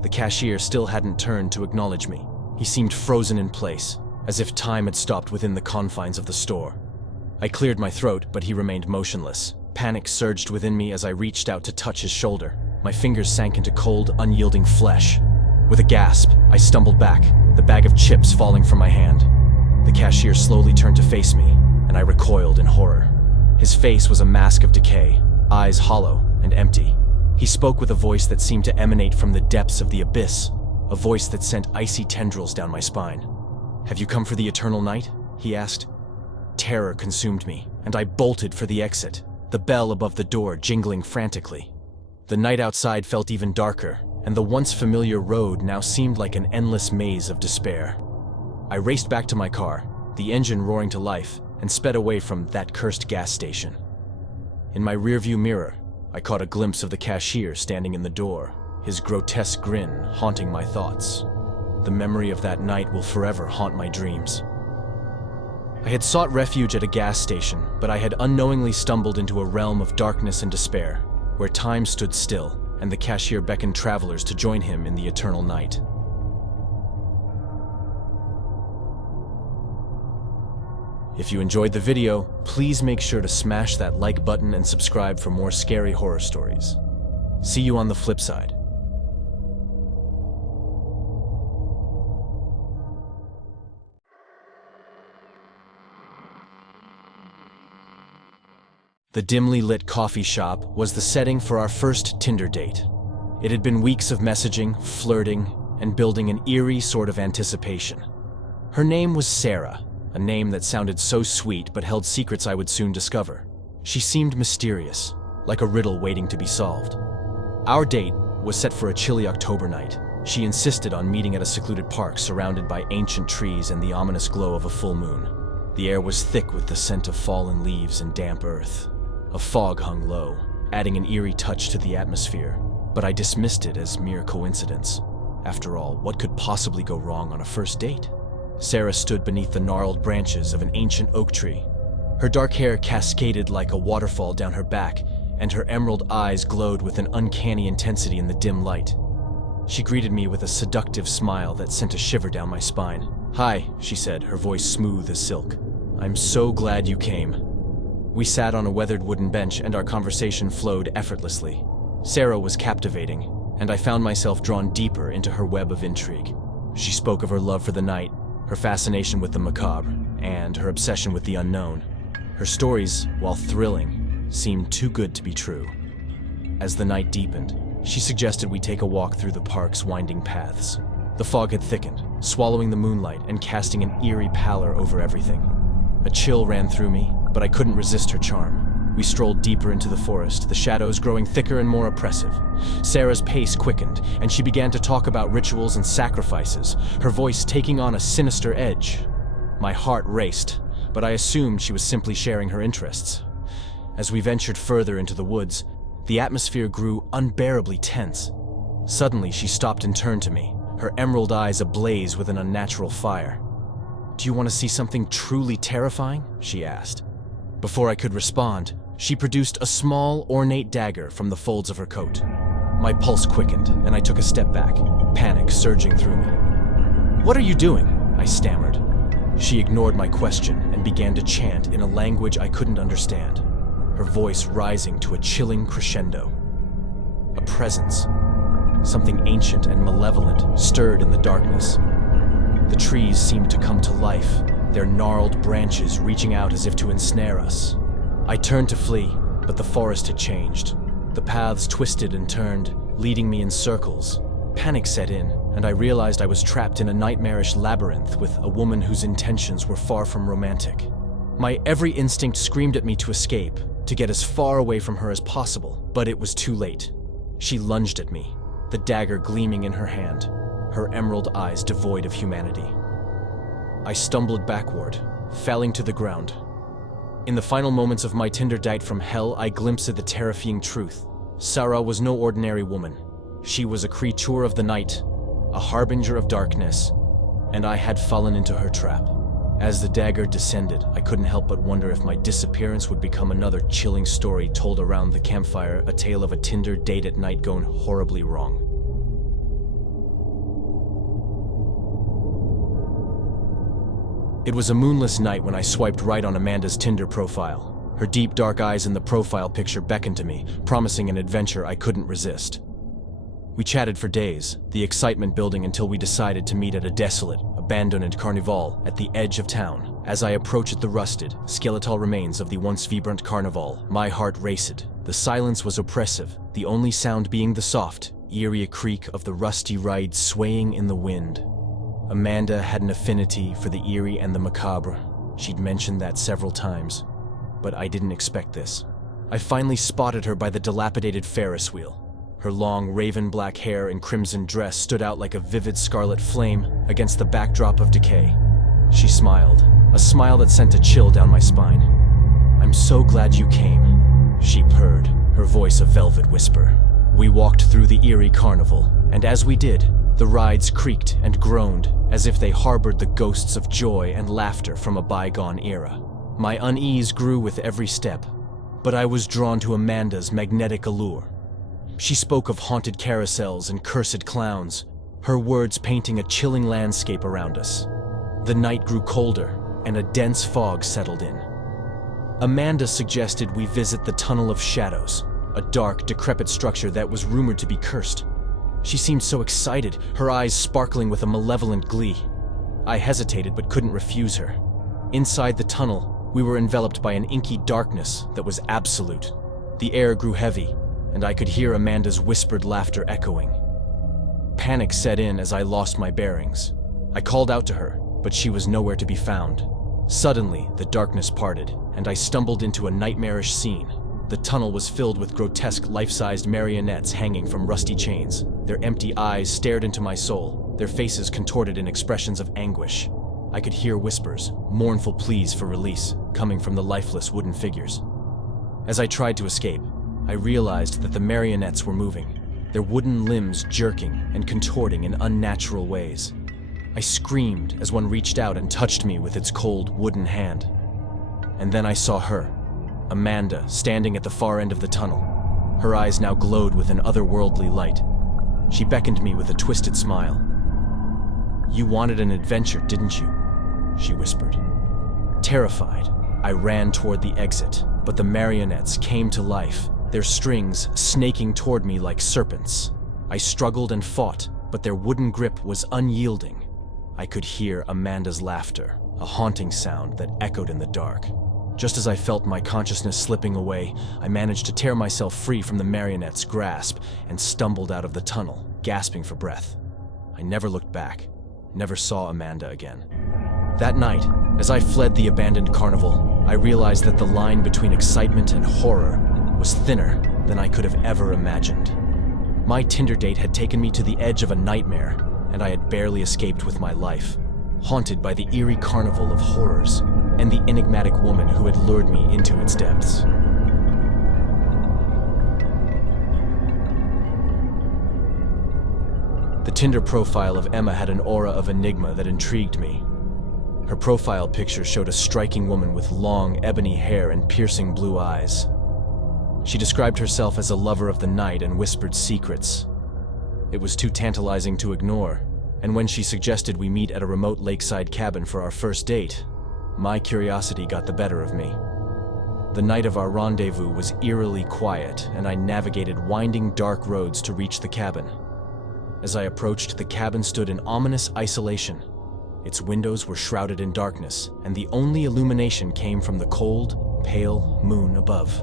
The cashier still hadn't turned to acknowledge me. He seemed frozen in place, as if time had stopped within the confines of the store. I cleared my throat, but he remained motionless. Panic surged within me as I reached out to touch his shoulder. My fingers sank into cold, unyielding flesh. With a gasp, I stumbled back, the bag of chips falling from my hand. The cashier slowly turned to face me, and I recoiled in horror. His face was a mask of decay, eyes hollow and empty. He spoke with a voice that seemed to emanate from the depths of the abyss, a voice that sent icy tendrils down my spine. "Have you come for the eternal night?" he asked. Terror consumed me, and I bolted for the exit. the bell above the door jingling frantically. The night outside felt even darker, and the once familiar road now seemed like an endless maze of despair. I raced back to my car, the engine roaring to life, and sped away from that cursed gas station. In my rearview mirror, I caught a glimpse of the cashier standing in the door, his grotesque grin haunting my thoughts. The memory of that night will forever haunt my dreams. I had sought refuge at a gas station, but I had unknowingly stumbled into a realm of darkness and despair, where time stood still, and the cashier beckoned travelers to join him in the eternal night. If you enjoyed the video, please make sure to smash that like button and subscribe for more scary horror stories. See you on the flip side. The dimly lit coffee shop was the setting for our first Tinder date. It had been weeks of messaging, flirting, and building an eerie sort of anticipation. Her name was Sarah, a name that sounded so sweet but held secrets I would soon discover. She seemed mysterious, like a riddle waiting to be solved. Our date was set for a chilly October night. She insisted on meeting at a secluded park surrounded by ancient trees and the ominous glow of a full moon. The air was thick with the scent of fallen leaves and damp earth. A fog hung low, adding an eerie touch to the atmosphere, but I dismissed it as mere coincidence. After all, what could possibly go wrong on a first date? Sarah stood beneath the gnarled branches of an ancient oak tree. Her dark hair cascaded like a waterfall down her back, and her emerald eyes glowed with an uncanny intensity in the dim light. She greeted me with a seductive smile that sent a shiver down my spine. "Hi," she said, her voice smooth as silk. "I'm so glad you came." We sat on a weathered wooden bench and our conversation flowed effortlessly. Sarah was captivating, and I found myself drawn deeper into her web of intrigue. She spoke of her love for the night, her fascination with the macabre, and her obsession with the unknown. Her stories, while thrilling, seemed too good to be true. As the night deepened, she suggested we take a walk through the park's winding paths. The fog had thickened, swallowing the moonlight and casting an eerie pallor over everything. A chill ran through me, but I couldn't resist her charm. We strolled deeper into the forest, the shadows growing thicker and more oppressive. Sarah's pace quickened, and she began to talk about rituals and sacrifices, her voice taking on a sinister edge. My heart raced, but I assumed she was simply sharing her interests. As we ventured further into the woods, the atmosphere grew unbearably tense. Suddenly, she stopped and turned to me, her emerald eyes ablaze with an unnatural fire. "Do you want to see something truly terrifying?" she asked. Before I could respond, she produced a small, ornate dagger from the folds of her coat. My pulse quickened, and I took a step back, panic surging through me. "What are you doing?" I stammered. She ignored my question and began to chant in a language I couldn't understand, her voice rising to a chilling crescendo. A presence, something ancient and malevolent, stirred in the darkness. The trees seemed to come to life, their gnarled branches reaching out as if to ensnare us. I turned to flee, but the forest had changed. The paths twisted and turned, leading me in circles. Panic set in, and I realized I was trapped in a nightmarish labyrinth with a woman whose intentions were far from romantic. My every instinct screamed at me to escape, to get as far away from her as possible, but it was too late. She lunged at me, the dagger gleaming in her hand, her emerald eyes devoid of humanity. I stumbled backward, falling to the ground. In the final moments of my Tinder date from hell, I glimpsed the terrifying truth. Sarah was no ordinary woman. She was a creature of the night, a harbinger of darkness, and I had fallen into her trap. As the dagger descended, I couldn't help but wonder if my disappearance would become another chilling story told around the campfire, a tale of a Tinder date at night gone horribly wrong. It was a moonless night when I swiped right on Amanda's Tinder profile. Her deep dark eyes in the profile picture beckoned to me, promising an adventure I couldn't resist. We chatted for days, the excitement building until we decided to meet at a desolate, abandoned carnival at the edge of town. As I approached the rusted, skeletal remains of the once vibrant carnival, my heart raced. The silence was oppressive, the only sound being the soft, eerie creak of the rusty ride swaying in the wind. Amanda had an affinity for the eerie and the macabre. She'd mentioned that several times, but I didn't expect this. I finally spotted her by the dilapidated Ferris wheel. Her long, raven-black hair and crimson dress stood out like a vivid scarlet flame against the backdrop of decay. She smiled, a smile that sent a chill down my spine. "I'm so glad you came," she purred, her voice a velvet whisper. We walked through the eerie carnival, and as we did, the rides creaked and groaned as if they harbored the ghosts of joy and laughter from a bygone era. My unease grew with every step, but I was drawn to Amanda's magnetic allure. She spoke of haunted carousels and cursed clowns, her words painting a chilling landscape around us. The night grew colder, and a dense fog settled in. Amanda suggested we visit the Tunnel of Shadows, a dark, decrepit structure that was rumored to be cursed. She seemed so excited, her eyes sparkling with a malevolent glee. I hesitated but couldn't refuse her. Inside the tunnel, we were enveloped by an inky darkness that was absolute. The air grew heavy, and I could hear Amanda's whispered laughter echoing. Panic set in as I lost my bearings. I called out to her, but she was nowhere to be found. Suddenly, the darkness parted, and I stumbled into a nightmarish scene. The tunnel was filled with grotesque life-sized marionettes hanging from rusty chains. Their empty eyes stared into my soul, their faces contorted in expressions of anguish. I could hear whispers, mournful pleas for release, coming from the lifeless wooden figures. As I tried to escape, I realized that the marionettes were moving, their wooden limbs jerking and contorting in unnatural ways. I screamed as one reached out and touched me with its cold wooden hand. And then I saw her, Amanda, standing at the far end of the tunnel. Her eyes now glowed with an otherworldly light. She beckoned me with a twisted smile. "You wanted an adventure, didn't you?" she whispered. Terrified, I ran toward the exit, but the marionettes came to life, their strings snaking toward me like serpents. I struggled and fought, but their wooden grip was unyielding. I could hear Amanda's laughter, a haunting sound that echoed in the dark. Just as I felt my consciousness slipping away, I managed to tear myself free from the marionette's grasp and stumbled out of the tunnel, gasping for breath. I never looked back, never saw Amanda again. That night, as I fled the abandoned carnival, I realized that the line between excitement and horror was thinner than I could have ever imagined. My Tinder date had taken me to the edge of a nightmare, and I had barely escaped with my life, haunted by the eerie carnival of horrors and the enigmatic woman who had lured me into its depths. The Tinder profile of Emma had an aura of enigma that intrigued me. Her profile picture showed a striking woman with long, ebony hair and piercing blue eyes. She described herself as a lover of the night and whispered secrets. It was too tantalizing to ignore, and when she suggested we meet at a remote lakeside cabin for our first date, my curiosity got the better of me. The night of our rendezvous was eerily quiet, and I navigated winding dark roads to reach the cabin. As I approached, the cabin stood in ominous isolation. Its windows were shrouded in darkness, and the only illumination came from the cold, pale moon above.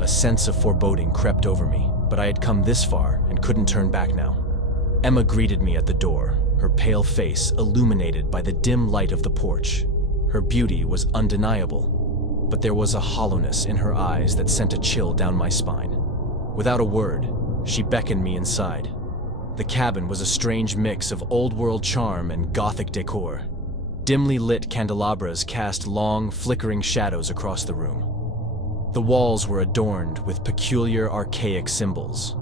A sense of foreboding crept over me, but I had come this far and couldn't turn back now. Emma greeted me at the door, her pale face illuminated by the dim light of the porch. Her beauty was undeniable, but there was a hollowness in her eyes that sent a chill down my spine. Without a word, she beckoned me inside. The cabin was a strange mix of old-world charm and Gothic decor. Dimly lit candelabras cast long, flickering shadows across the room. The walls were adorned with peculiar, archaic symbols.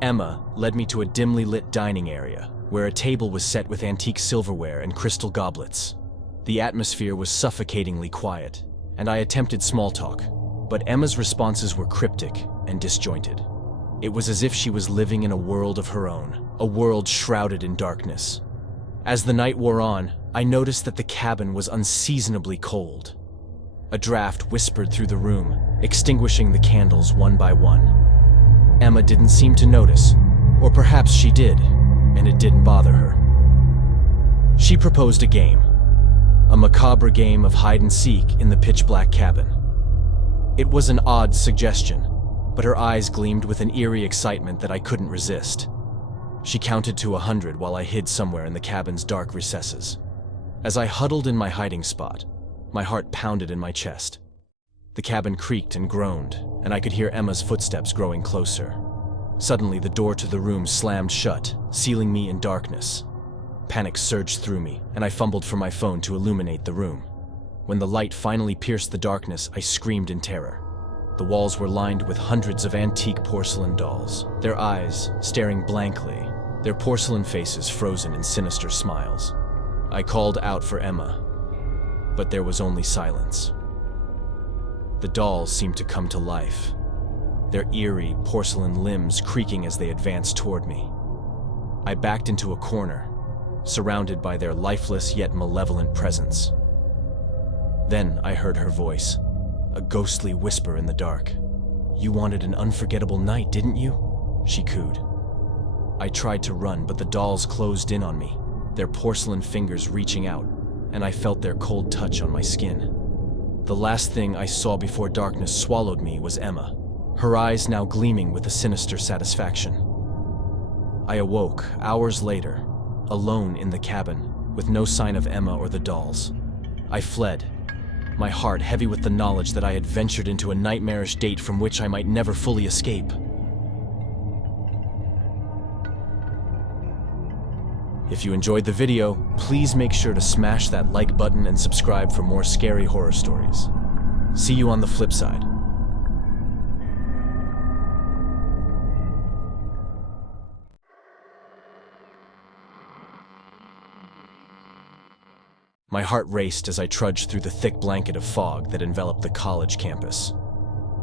Emma led me to a dimly lit dining area, where a table was set with antique silverware and crystal goblets. The atmosphere was suffocatingly quiet, and I attempted small talk, but Emma's responses were cryptic and disjointed. It was as if she was living in a world of her own, a world shrouded in darkness. As the night wore on, I noticed that the cabin was unseasonably cold. A draft whispered through the room, extinguishing the candles one by one. Emma didn't seem to notice, or perhaps she did, and it didn't bother her. She proposed a game. A macabre game of hide-and-seek in the pitch-black cabin. It was an odd suggestion, but her eyes gleamed with an eerie excitement that I couldn't resist. She counted to 100 while I hid somewhere in the cabin's dark recesses. As I huddled in my hiding spot, my heart pounded in my chest. The cabin creaked and groaned, and I could hear Emma's footsteps growing closer. Suddenly, the door to the room slammed shut, sealing me in darkness. Panic surged through me, and I fumbled for my phone to illuminate the room. When the light finally pierced the darkness, I screamed in terror. The walls were lined with hundreds of antique porcelain dolls, their eyes staring blankly, their porcelain faces frozen in sinister smiles. I called out for Emma, but there was only silence. The dolls seemed to come to life, their eerie porcelain limbs creaking as they advanced toward me. I backed into a corner, surrounded by their lifeless yet malevolent presence. Then I heard her voice, a ghostly whisper in the dark. "You wanted an unforgettable night, didn't you?" she cooed. I tried to run, but the dolls closed in on me, their porcelain fingers reaching out, and I felt their cold touch on my skin. The last thing I saw before darkness swallowed me was Emma, her eyes now gleaming with a sinister satisfaction. I awoke hours later, alone in the cabin, with no sign of Emma or the dolls. I fled, my heart heavy with the knowledge that I had ventured into a nightmarish date from which I might never fully escape. If you enjoyed the video, please make sure to smash that like button and subscribe for more scary horror stories. See you on the flip side. My heart raced as I trudged through the thick blanket of fog that enveloped the college campus.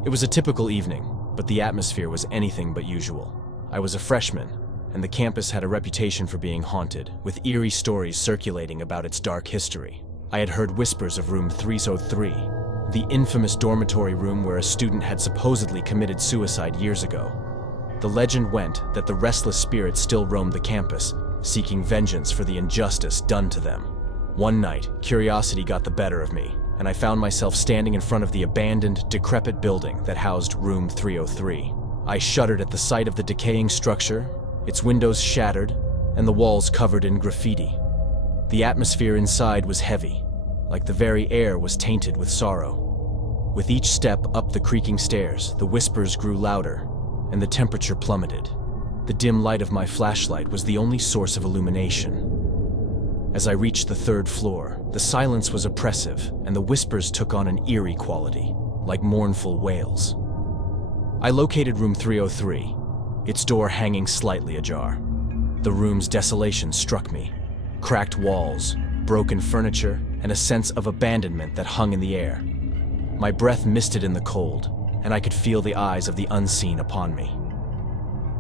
It was a typical evening, but the atmosphere was anything but usual. I was a freshman, and the campus had a reputation for being haunted, with eerie stories circulating about its dark history. I had heard whispers of room 303, the infamous dormitory room where a student had supposedly committed suicide years ago. The legend went that the restless spirits still roamed the campus, seeking vengeance for the injustice done to them. One night, curiosity got the better of me, and I found myself standing in front of the abandoned, decrepit building that housed room 303. I shuddered at the sight of the decaying structure, its windows shattered, and the walls covered in graffiti. The atmosphere inside was heavy, like the very air was tainted with sorrow. With each step up the creaking stairs, the whispers grew louder, and the temperature plummeted. The dim light of my flashlight was the only source of illumination. As I reached the third floor, the silence was oppressive, and the whispers took on an eerie quality, like mournful wails. I located room 303, its door hanging slightly ajar. The room's desolation struck me. Cracked walls, broken furniture, and a sense of abandonment that hung in the air. My breath misted in the cold, and I could feel the eyes of the unseen upon me.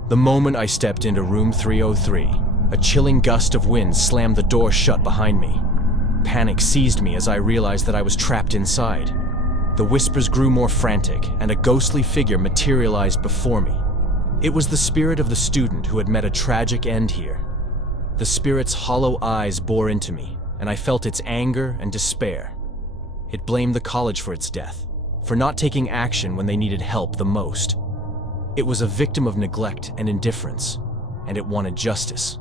The moment I stepped into room 303, a chilling gust of wind slammed the door shut behind me. Panic seized me as I realized that I was trapped inside. The whispers grew more frantic, and a ghostly figure materialized before me. It was the spirit of the student who had met a tragic end here. The spirit's hollow eyes bore into me, and I felt its anger and despair. It blamed the college for its death, for not taking action when they needed help the most. It was a victim of neglect and indifference, and it wanted justice.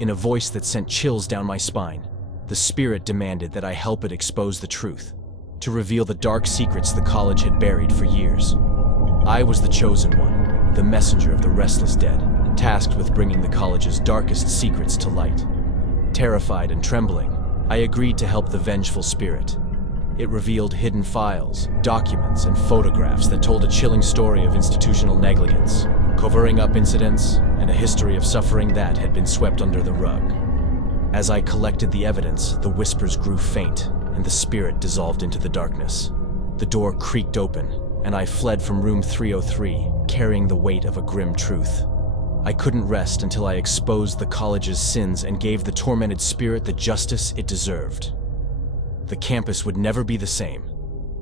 In a voice that sent chills down my spine, the spirit demanded that I help it expose the truth, to reveal the dark secrets the college had buried for years. I was the chosen one, the messenger of the restless dead, tasked with bringing the college's darkest secrets to light. Terrified and trembling, I agreed to help the vengeful spirit. It revealed hidden files, documents, and photographs that told a chilling story of institutional negligence, covering up incidents, and a history of suffering that had been swept under the rug. As I collected the evidence, the whispers grew faint, and the spirit dissolved into the darkness. The door creaked open, and I fled from room 303, carrying the weight of a grim truth. I couldn't rest until I exposed the college's sins and gave the tormented spirit the justice it deserved. The campus would never be the same,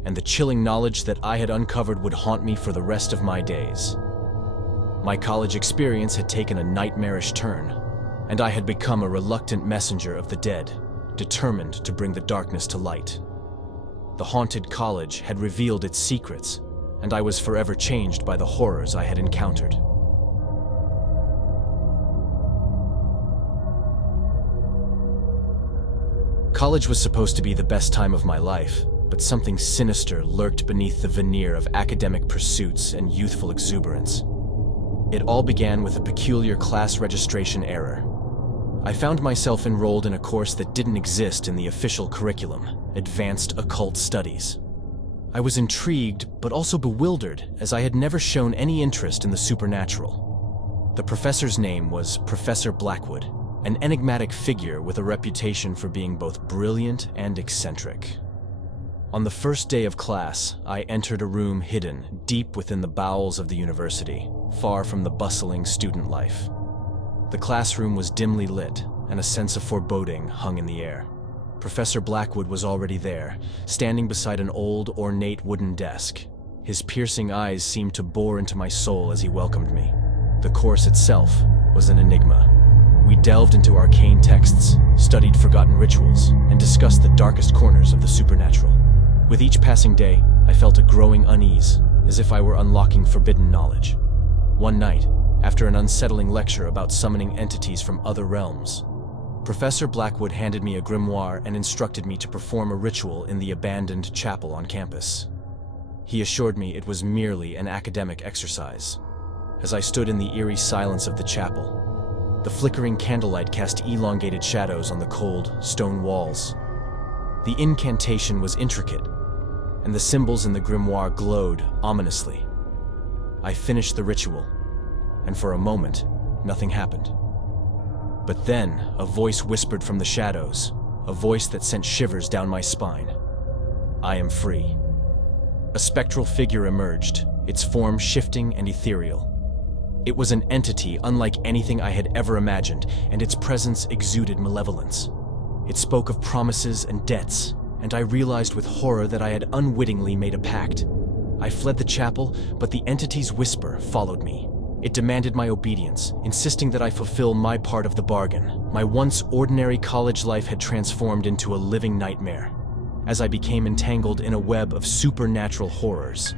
and the chilling knowledge that I had uncovered would haunt me for the rest of my days. My college experience had taken a nightmarish turn, and I had become a reluctant messenger of the dead, determined to bring the darkness to light. The haunted college had revealed its secrets, and I was forever changed by the horrors I had encountered. College was supposed to be the best time of my life, but something sinister lurked beneath the veneer of academic pursuits and youthful exuberance. It all began with a peculiar class registration error. I found myself enrolled in a course that didn't exist in the official curriculum, Advanced Occult Studies. I was intrigued, but also bewildered, as I had never shown any interest in the supernatural. The professor's name was Professor Blackwood, an enigmatic figure with a reputation for being both brilliant and eccentric. On the first day of class, I entered a room hidden deep within the bowels of the university, far from the bustling student life. The classroom was dimly lit, and a sense of foreboding hung in the air. Professor Blackwood was already there, standing beside an old, ornate wooden desk. His piercing eyes seemed to bore into my soul as he welcomed me. The course itself was an enigma. We delved into arcane texts, studied forgotten rituals, and discussed the darkest corners of the supernatural. With each passing day, I felt a growing unease, as if I were unlocking forbidden knowledge. One night, after an unsettling lecture about summoning entities from other realms, Professor Blackwood handed me a grimoire and instructed me to perform a ritual in the abandoned chapel on campus. He assured me it was merely an academic exercise. As I stood in the eerie silence of the chapel, the flickering candlelight cast elongated shadows on the cold, stone walls. The incantation was intricate, and the symbols in the grimoire glowed ominously. I finished the ritual, and for a moment, nothing happened. But then, a voice whispered from the shadows, a voice that sent shivers down my spine. I am free. A spectral figure emerged, its form shifting and ethereal. It was an entity unlike anything I had ever imagined, and its presence exuded malevolence. It spoke of promises and debts, and I realized with horror that I had unwittingly made a pact. I fled the chapel, but the entity's whisper followed me. It demanded my obedience, insisting that I fulfill my part of the bargain. My once ordinary college life had transformed into a living nightmare, as I became entangled in a web of supernatural horrors.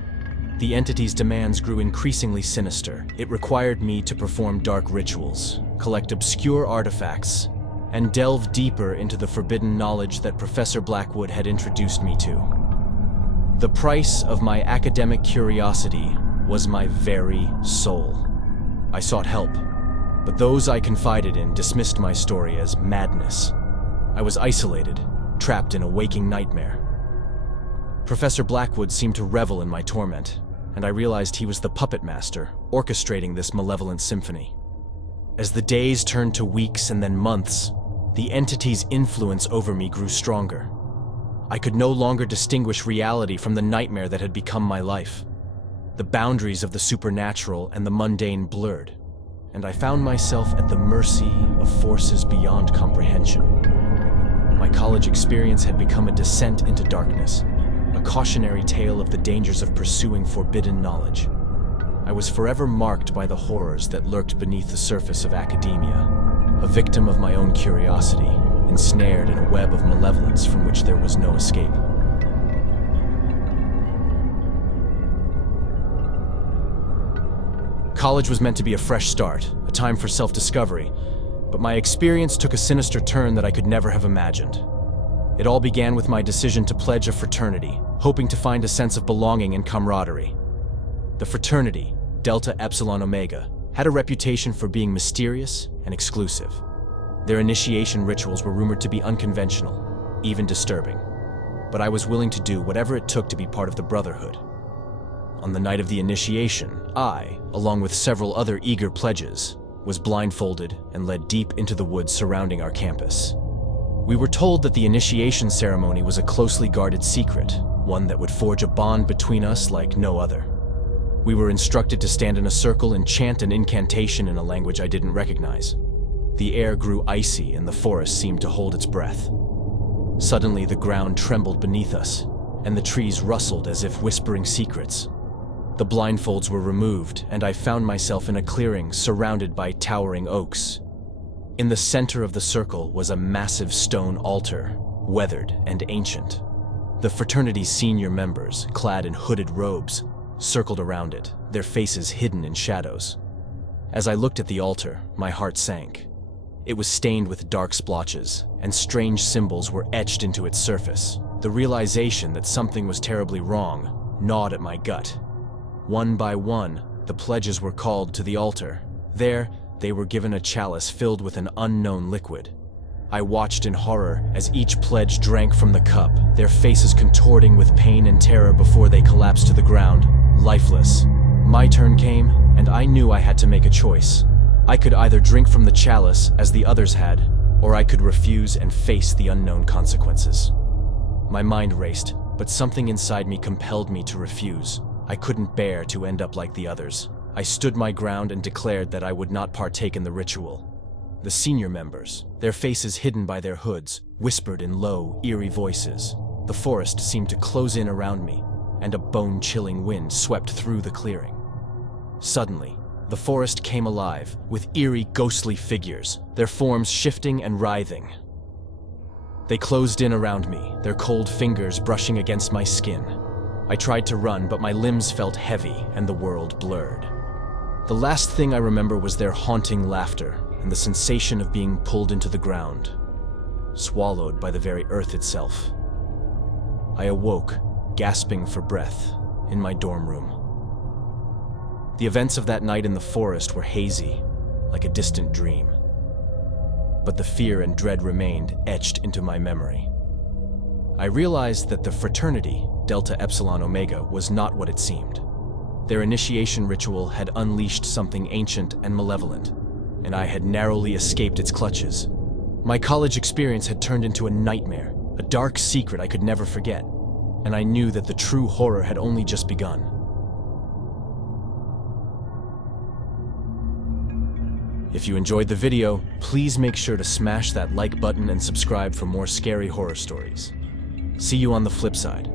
The entity's demands grew increasingly sinister. It required me to perform dark rituals, collect obscure artifacts, and delve deeper into the forbidden knowledge that Professor Blackwood had introduced me to. The price of my academic curiosity was my very soul. I sought help, but those I confided in dismissed my story as madness. I was isolated, trapped in a waking nightmare. Professor Blackwood seemed to revel in my torment, and I realized he was the puppet master orchestrating this malevolent symphony. As the days turned to weeks and then months, the entity's influence over me grew stronger. I could no longer distinguish reality from the nightmare that had become my life. The boundaries of the supernatural and the mundane blurred, and I found myself at the mercy of forces beyond comprehension. My college experience had become a descent into darkness, a cautionary tale of the dangers of pursuing forbidden knowledge. I was forever marked by the horrors that lurked beneath the surface of academia, a victim of my own curiosity, ensnared in a web of malevolence from which there was no escape. College was meant to be a fresh start, a time for self-discovery, but my experience took a sinister turn that I could never have imagined. It all began with my decision to pledge a fraternity, hoping to find a sense of belonging and camaraderie. The fraternity, Delta Epsilon Omega, had a reputation for being mysterious and exclusive. Their initiation rituals were rumored to be unconventional, even disturbing. But I was willing to do whatever it took to be part of the Brotherhood. On the night of the initiation, I, along with several other eager pledges, was blindfolded and led deep into the woods surrounding our campus. We were told that the initiation ceremony was a closely guarded secret, one that would forge a bond between us like no other. We were instructed to stand in a circle and chant an incantation in a language I didn't recognize. The air grew icy and the forest seemed to hold its breath. Suddenly, the ground trembled beneath us, and the trees rustled as if whispering secrets. The blindfolds were removed, and I found myself in a clearing surrounded by towering oaks. In the center of the circle was a massive stone altar, weathered and ancient. The fraternity's senior members, clad in hooded robes, circled around it, their faces hidden in shadows. As I looked at the altar, my heart sank. It was stained with dark splotches, and strange symbols were etched into its surface. The realization that something was terribly wrong gnawed at my gut. One by one, the pledges were called to the altar. There, they were given a chalice filled with an unknown liquid. I watched in horror as each pledge drank from the cup, their faces contorting with pain and terror before they collapsed to the ground, lifeless. My turn came, and I knew I had to make a choice. I could either drink from the chalice, as the others had, or I could refuse and face the unknown consequences. My mind raced, but something inside me compelled me to refuse. I couldn't bear to end up like the others. I stood my ground and declared that I would not partake in the ritual. The senior members, their faces hidden by their hoods, whispered in low, eerie voices. The forest seemed to close in around me, and a bone-chilling wind swept through the clearing. Suddenly, the forest came alive, with eerie, ghostly figures, their forms shifting and writhing. They closed in around me, their cold fingers brushing against my skin. I tried to run, but my limbs felt heavy and the world blurred. The last thing I remember was their haunting laughter and the sensation of being pulled into the ground, swallowed by the very earth itself. I awoke, gasping for breath, in my dorm room. The events of that night in the forest were hazy, like a distant dream. But the fear and dread remained etched into my memory. I realized that the fraternity, Delta Epsilon Omega, was not what it seemed. Their initiation ritual had unleashed something ancient and malevolent, and I had narrowly escaped its clutches. My college experience had turned into a nightmare, a dark secret I could never forget, and I knew that the true horror had only just begun. If you enjoyed the video, please make sure to smash that like button and subscribe for more scary horror stories. See you on the flip side.